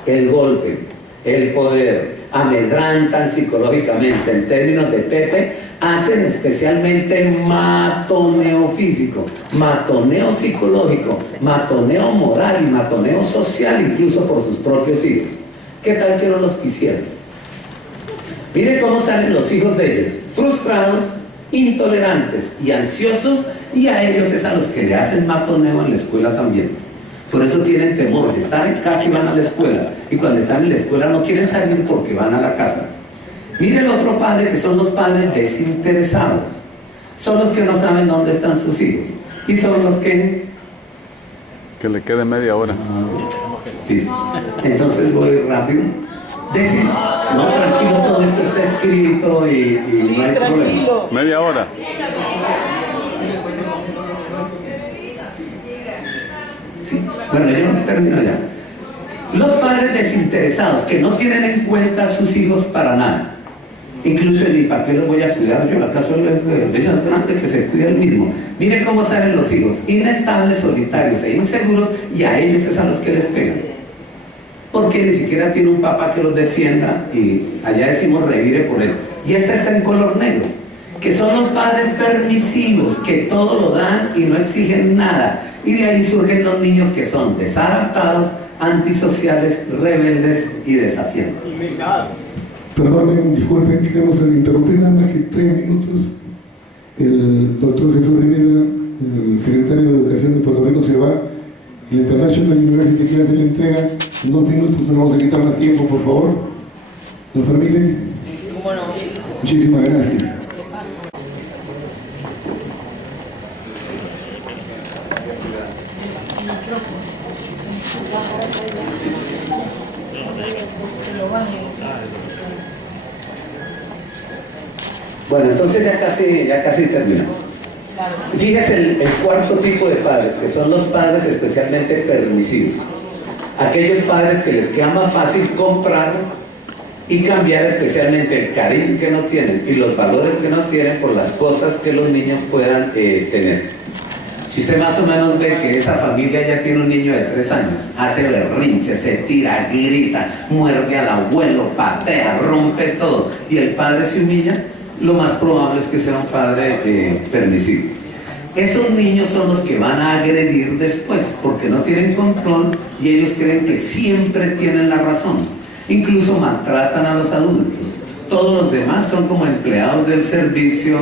el golpe, el poder, amedrantan psicológicamente. En términos de Pepe, hacen especialmente matoneo físico, matoneo psicológico, matoneo moral y matoneo social, incluso por sus propios hijos. ¿Qué tal que no los quisieran? Miren cómo salen los hijos de ellos, frustrados, intolerantes y ansiosos, y a ellos es a los que le hacen matoneo en la escuela también. Por eso tienen temor de estar en casa y van a la escuela, y cuando están en la escuela no quieren salir porque van a la casa. Mire el otro padre, que son los padres desinteresados. Son los que no saben dónde están sus hijos. Y son los que... Que le quede media hora. Listo. Entonces voy rápido. Decir, no, tranquilo, todo esto está escrito y no hay problema. Media hora. Sí. Bueno, yo termino ya. Los padres desinteresados, que no tienen en cuenta a sus hijos para nada. Incluso ni para qué los voy a cuidar yo, acaso él es de ellas grande que se cuida él mismo. Miren cómo salen los hijos, inestables, solitarios e inseguros, y a ellos es a los que les pegan. Porque ni siquiera tiene un papá que los defienda, y allá decimos revire por él. Y esta está en color negro, que son los padres permisivos, que todo lo dan y no exigen nada. Y de ahí surgen los niños que son desadaptados, antisociales, rebeldes y desafiantes. Perdonen, disculpen, queremos interrumpir nada más que 3 minutos. El doctor Jesús Rivera, el secretario de Educación de Puerto Rico, se va. El International University quiere hacer la entrega en 2 minutos, no vamos a quitar más tiempo, por favor. ¿Nos permiten? Muchísimas gracias. Bueno, entonces ya casi terminamos. Fíjese el cuarto tipo de padres, que son los padres especialmente permisivos. Aquellos padres que les queda más fácil comprar y cambiar especialmente el cariño que no tienen y los valores que no tienen por las cosas que los niños puedan tener. Si usted más o menos ve que esa familia ya tiene un niño de 3 años, hace berrinche, se tira, grita, muerde al abuelo, patea, rompe todo, y el padre se humilla, lo más probable es que sea un padre permisivo. Esos niños son los que van a agredir después, porque no tienen control y ellos creen que siempre tienen la razón. Incluso maltratan a los adultos. Todos los demás son como empleados del servicio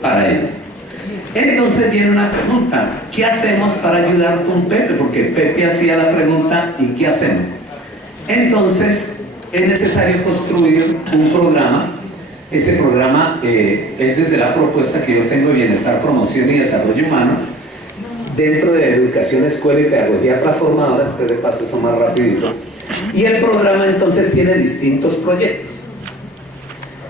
para ellos. Entonces viene una pregunta: ¿qué hacemos para ayudar con Pepe? Porque Pepe hacía la pregunta: ¿y qué hacemos? Entonces es necesario construir un programa. Ese programa es desde la propuesta que yo tengo de Bienestar, Promoción y Desarrollo Humano, dentro de Educación, Escuela y Pedagogía Transformadora. Espere, paso eso más rapidito. Y el programa entonces tiene distintos proyectos.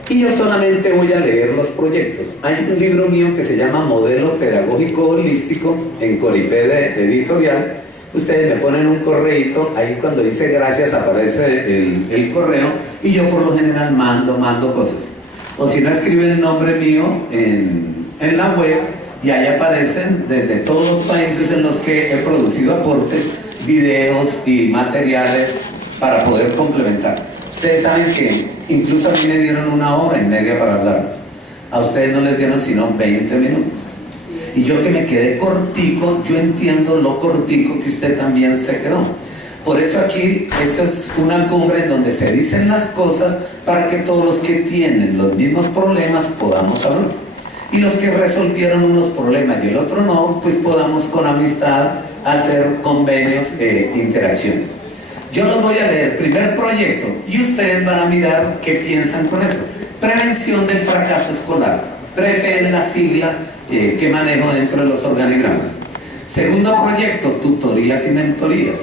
Y yo solamente voy a leer los proyectos. Hay un libro mío que se llama Modelo Pedagógico Holístico, en Coripé Editorial. Ustedes me ponen un correíto, ahí cuando dice gracias aparece el correo, y yo por lo general mando cosas. O si no, escriben el nombre mío en la web, y ahí aparecen desde todos los países en los que he producido aportes, videos y materiales para poder complementar. Ustedes saben que incluso a mí me dieron 1 hora y media para hablar. A ustedes no les dieron sino 20 minutos. Y yo, que me quedé cortico, yo entiendo lo cortico que usted también se quedó. Por eso aquí, esto es una cumbre en donde se dicen las cosas para que todos los que tienen los mismos problemas podamos hablar. Y los que resolvieron unos problemas y el otro no, pues podamos con amistad hacer convenios e interacciones. Yo los voy a leer, primer proyecto, y ustedes van a mirar qué piensan con eso. Prevención del fracaso escolar. PREFE es la sigla que manejo dentro de los organigramas. Segundo proyecto, tutorías y mentorías.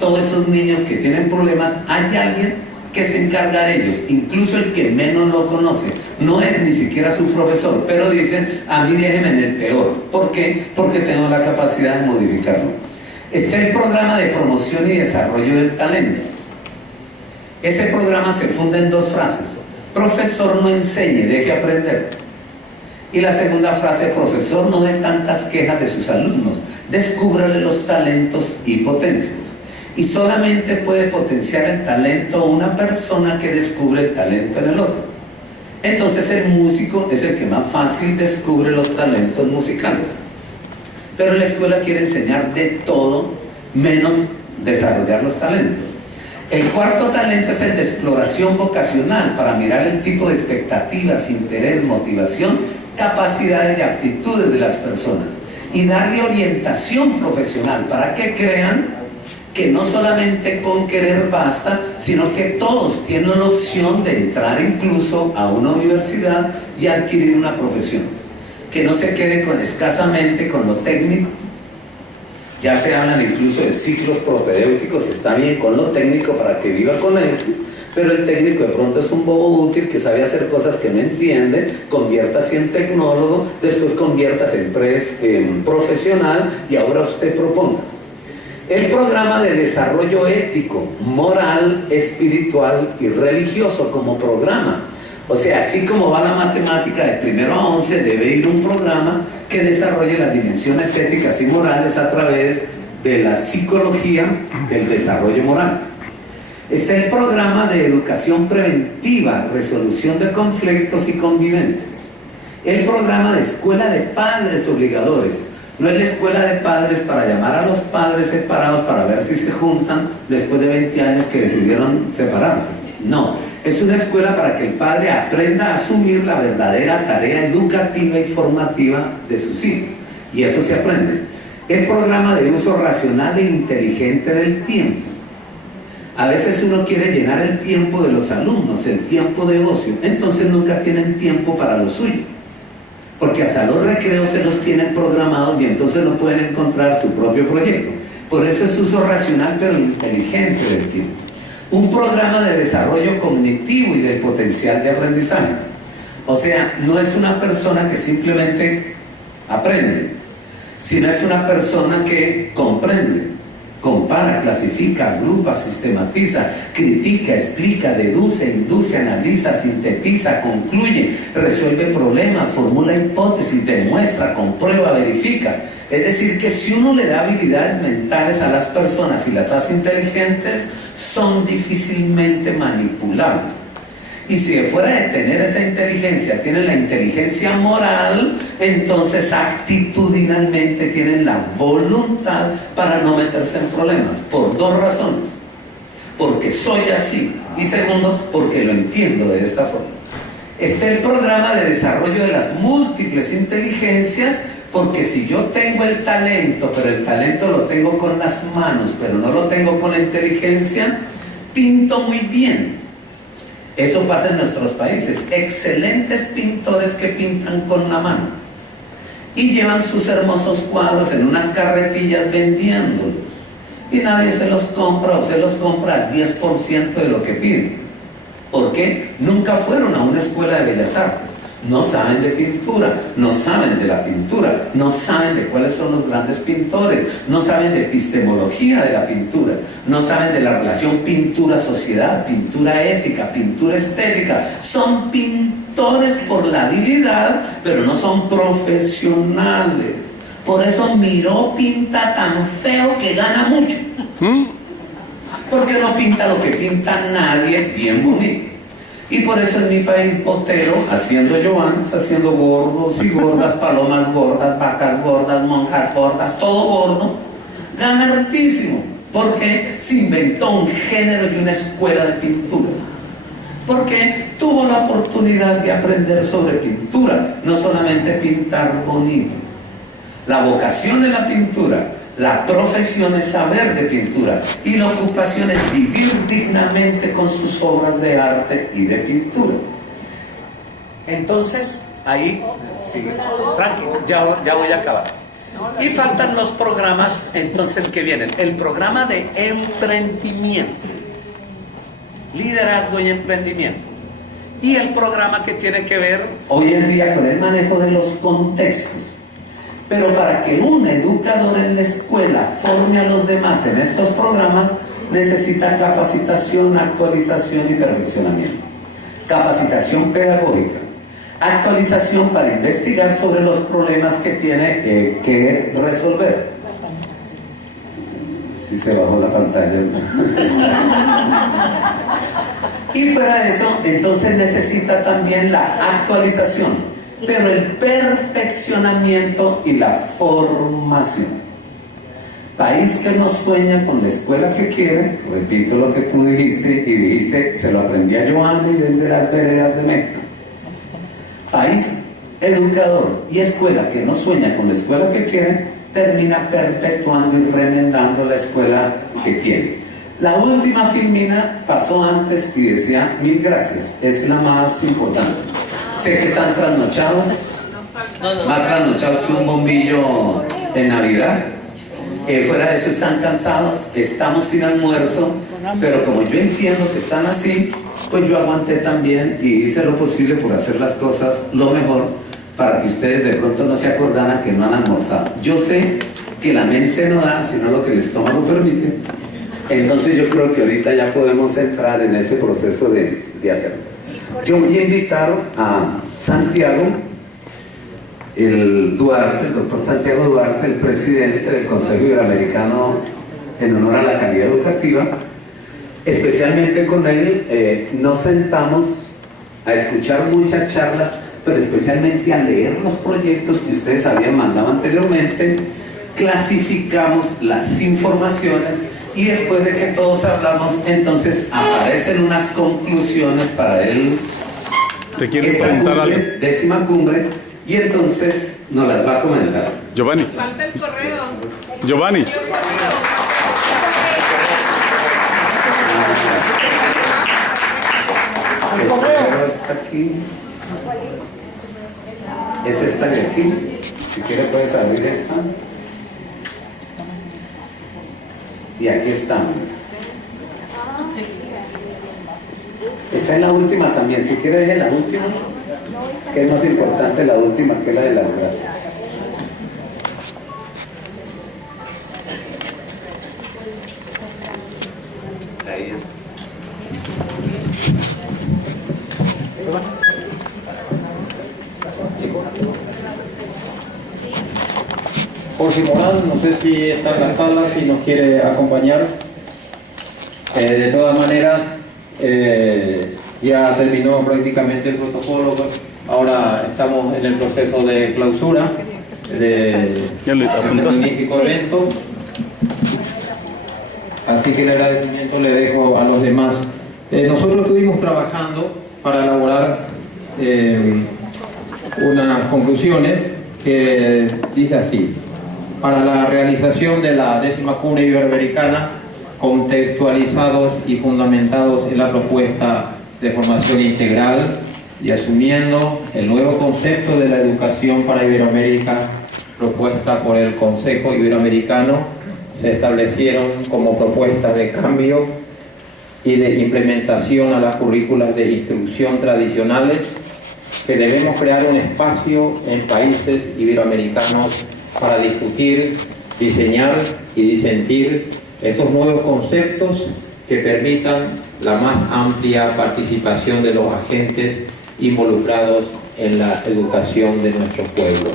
Todos esos niños que tienen problemas, hay alguien que se encarga de ellos, incluso el que menos lo conoce, no es ni siquiera su profesor, pero dicen, a mí déjeme en el peor. ¿Por qué? Porque tengo la capacidad de modificarlo. Está el programa de promoción y desarrollo del talento. Ese programa se funda en dos frases: profesor, no enseñe, deje aprender. Y la segunda frase: profesor, no dé tantas quejas de sus alumnos, descúbrale los talentos y potencias. Y solamente puede potenciar el talento una persona que descubre el talento en el otro. Entonces el músico es el que más fácil descubre los talentos musicales. Pero la escuela quiere enseñar de todo menos desarrollar los talentos. El cuarto talento es el de exploración vocacional, para mirar el tipo de expectativas, interés, motivación, capacidades y aptitudes de las personas y darle orientación profesional para que crean que no solamente con querer basta, sino que todos tienen la opción de entrar incluso a una universidad y adquirir una profesión. Que no se quede escasamente con lo técnico. Ya se hablan incluso de ciclos propedéuticos, está bien con lo técnico para que viva con eso, pero el técnico de pronto es un bobo útil que sabe hacer cosas que no entiende, conviértase en tecnólogo, después conviértase en profesional y ahora usted proponga. El programa de desarrollo ético, moral, espiritual y religioso como programa. O sea, así como va la matemática de primero a 11, debe ir un programa que desarrolle las dimensiones éticas y morales a través de la psicología del desarrollo moral. Está el programa de educación preventiva, resolución de conflictos y convivencia. El programa de escuela de padres obligadores. No es la escuela de padres para llamar a los padres separados para ver si se juntan después de 20 años que decidieron separarse. No, es una escuela para que el padre aprenda a asumir la verdadera tarea educativa y formativa de sus hijos. Y eso se aprende. El programa de uso racional e inteligente del tiempo. A veces uno quiere llenar el tiempo de los alumnos, el tiempo de ocio, entonces nunca tienen tiempo para lo suyo. Porque hasta los recreos se los tienen programados y entonces no pueden encontrar su propio proyecto. Por eso es uso racional pero inteligente del tiempo. Un programa de desarrollo cognitivo y del potencial de aprendizaje. O sea, no es una persona que simplemente aprende, sino es una persona que comprende, compara, clasifica, agrupa, sistematiza, critica, explica, deduce, induce, analiza, sintetiza, concluye, resuelve problemas, formula hipótesis, demuestra, comprueba, verifica. Es decir, que si uno le da habilidades mentales a las personas y las hace inteligentes, son difícilmente manipulables. Y si fuera de tener esa inteligencia, tienen la inteligencia moral, entonces actitudinalmente tienen la voluntad para no meterse en problemas, por dos razones: porque soy así, y segundo, porque lo entiendo de esta forma. Está el programa de desarrollo de las múltiples inteligencias, porque si yo tengo el talento, pero el talento lo tengo con las manos, pero no lo tengo con la inteligencia, pinto muy bien. Eso pasa en nuestros países. Excelentes pintores que pintan con la mano y llevan sus hermosos cuadros en unas carretillas vendiéndolos, y nadie se los compra o se los compra al 10% de lo que piden. ¿Por qué? Nunca fueron a una escuela de bellas artes. No saben de pintura, no saben de la pintura, no saben de cuáles son los grandes pintores, no saben de epistemología de la pintura, no saben de la relación pintura-sociedad, pintura ética, pintura estética. Son pintores por la habilidad, pero no son profesionales. Por eso Miró pinta tan feo que gana mucho. Porque no pinta lo que pinta nadie bien bonito. Y por eso en mi país Botero, haciendo Giovanni, haciendo gordos y gordas, palomas gordas, vacas gordas, monjas gordas, todo gordo, gana hartísimo, porque se inventó un género y una escuela de pintura. Porque tuvo la oportunidad de aprender sobre pintura, no solamente pintar bonito. La vocación es la pintura. La profesión es saber de pintura y la ocupación es vivir dignamente con sus obras de arte y de pintura. Entonces, Ahí, sí, tranquilo, ya voy a acabar. Y faltan los programas, entonces, que vienen. El programa de emprendimiento, liderazgo y emprendimiento. Y el programa que tiene que ver hoy en día con el manejo de los contextos. Pero para que un educador en la escuela forme a los demás en estos programas, necesita capacitación, actualización y perfeccionamiento. Capacitación pedagógica, actualización para investigar sobre los problemas que tiene que resolver. Si se bajó la pantalla. Y fuera de eso, entonces necesita también la actualización, pero el perfeccionamiento y la formación. País que no sueña con la escuela que quiere, repito lo que tú dijiste, y dijiste, se lo aprendí a Giovanni desde las veredas de México. País educador y escuela que no sueña con la escuela que quiere, termina perpetuando y remendando la escuela que tiene. La última filmina pasó antes y decía, 1000 gracias, es la más importante. Sé que están trasnochados, más trasnochados que un bombillo en Navidad. Fuera de eso están cansados, estamos sin almuerzo, pero como yo entiendo que están así, pues yo aguanté también y hice lo posible por hacer las cosas lo mejor para que ustedes de pronto no se acordaran que no han almorzado. Yo sé que la mente no da, sino lo que el estómago permite. Entonces yo creo que ahorita ya podemos entrar en ese proceso de hacerlo. Yo voy a invitar a Santiago el doctor Santiago Duarte, el presidente del Consejo Iberoamericano en honor a la calidad educativa. Especialmente con él nos sentamos a escuchar muchas charlas, pero especialmente a leer los proyectos que ustedes habían mandado anteriormente, clasificamos las informaciones y después de que todos hablamos, entonces aparecen unas conclusiones para él. ¿Te quieres preguntar algo? 10ª cumbre, y entonces nos las va a comentar. Giovanni. Falta el correo. Giovanni. El correo está aquí. Es esta de aquí. Si quiere puedes abrir esta. Y aquí está. Está en la última también. Si quiere deje la última, que es más importante la última que la de las gracias. Ahí está. Jorge Morán, no sé si está en la sala, si nos quiere acompañar. De todas maneras, ya terminó prácticamente el protocolo. Ahora estamos en el proceso de clausura de este magnífico evento. Así que el agradecimiento le dejo a los demás. Nosotros estuvimos trabajando para elaborar unas conclusiones que dice así: para la realización de la 10ª Cumbre Iberoamericana, contextualizados y fundamentados en la propuesta de formación integral y asumiendo el nuevo concepto de la educación para Iberoamérica propuesta por el Consejo Iberoamericano, se establecieron como propuestas de cambio y de implementación a las currículas de instrucción tradicionales que debemos crear un espacio en países iberoamericanos para discutir, diseñar y disentir estos nuevos conceptos que permitan la más amplia participación de los agentes involucrados en la educación de nuestros pueblos.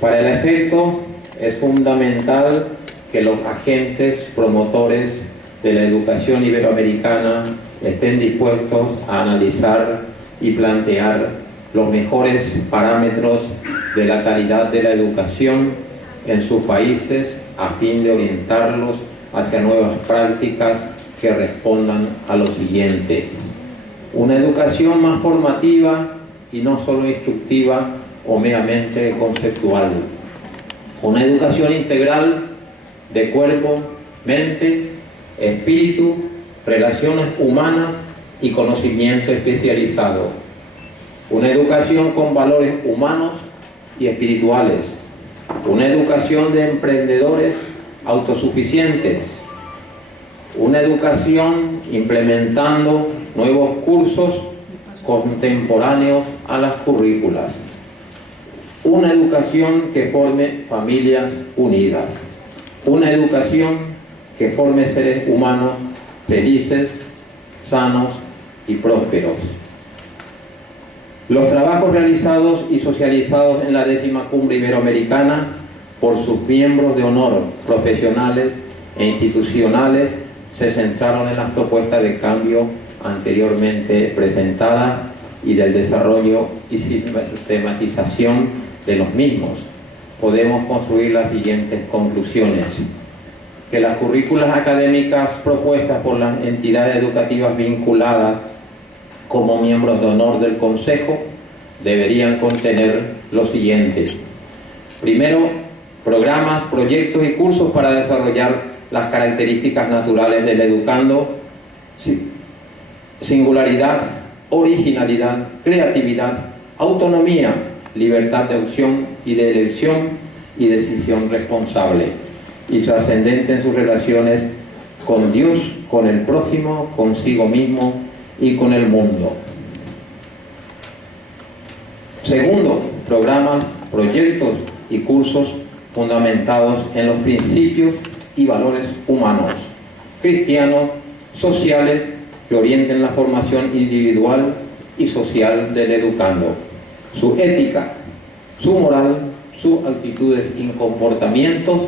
Para el efecto, es fundamental que los agentes promotores de la educación iberoamericana estén dispuestos a analizar y plantear los mejores parámetros de la calidad de la educación en sus países a fin de orientarlos hacia nuevas prácticas que respondan a lo siguiente: una educación más formativa y no solo instructiva o meramente conceptual, una educación integral de cuerpo, mente, espíritu, relaciones humanas y conocimiento especializado, una educación con valores humanos y espirituales, una educación de emprendedores autosuficientes, una educación implementando nuevos cursos contemporáneos a las currículas, una educación que forme familias unidas, una educación que forme seres humanos felices, sanos y prósperos. Los trabajos realizados y socializados en la 10ª Cumbre Iberoamericana por sus miembros de honor profesionales e institucionales se centraron en las propuestas de cambio anteriormente presentadas y del desarrollo y sistematización de los mismos. Podemos construir las siguientes conclusiones: que las currículas académicas propuestas por las entidades educativas vinculadas como miembros de honor del Consejo deberían contener lo siguiente. Primero, programas, proyectos y cursos para desarrollar las características naturales del educando: singularidad, originalidad, creatividad, autonomía, libertad de opción y de elección y decisión responsable y trascendente en sus relaciones con Dios, con el prójimo, consigo mismo y con el mundo. Segundo, programas, proyectos y cursos fundamentados en los principios y valores humanos, cristianos, sociales, que orienten la formación individual y social del educando, su ética, su moral, sus actitudes y comportamientos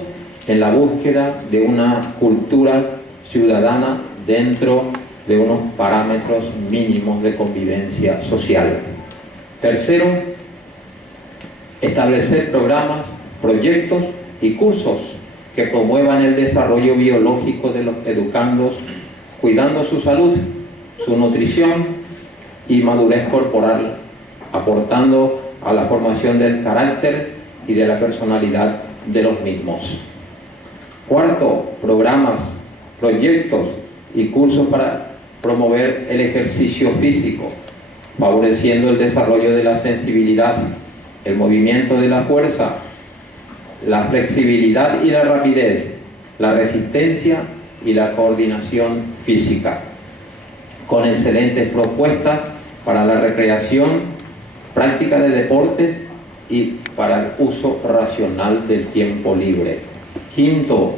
en la búsqueda de una cultura ciudadana dentro de unos parámetros mínimos de convivencia social. Tercero, establecer programas, proyectos y cursos que promuevan el desarrollo biológico de los educandos, cuidando su salud, su nutrición y madurez corporal, aportando a la formación del carácter y de la personalidad de los mismos. Cuarto, programas, proyectos y cursos para promover el ejercicio físico, favoreciendo el desarrollo de la sensibilidad, el movimiento de la fuerza, la flexibilidad y la rapidez, la resistencia y la coordinación física, con excelentes propuestas para la recreación, práctica de deportes y para el uso racional del tiempo libre. Quinto,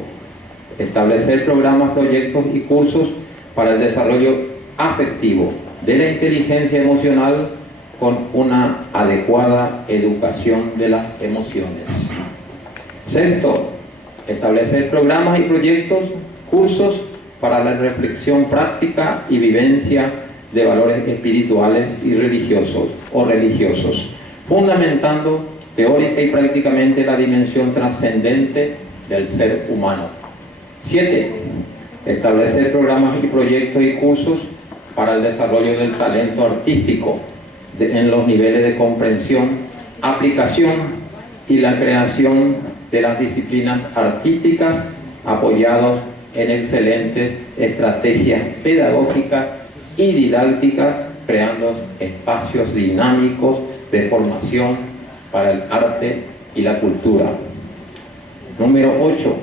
establecer programas, proyectos y cursos para el desarrollo afectivo de la inteligencia emocional con una adecuada educación de las emociones. Sexto, establecer programas y proyectos, cursos para la reflexión práctica y vivencia de valores espirituales y religiosos, fundamentando teórica y prácticamente la dimensión trascendente del ser humano. 7. Establecer programas y proyectos y cursos para el desarrollo del talento artístico en los niveles de comprensión, aplicación y la creación de las disciplinas artísticas apoyados en excelentes estrategias pedagógicas y didácticas, creando espacios dinámicos de formación para el arte y la cultura. Número 8.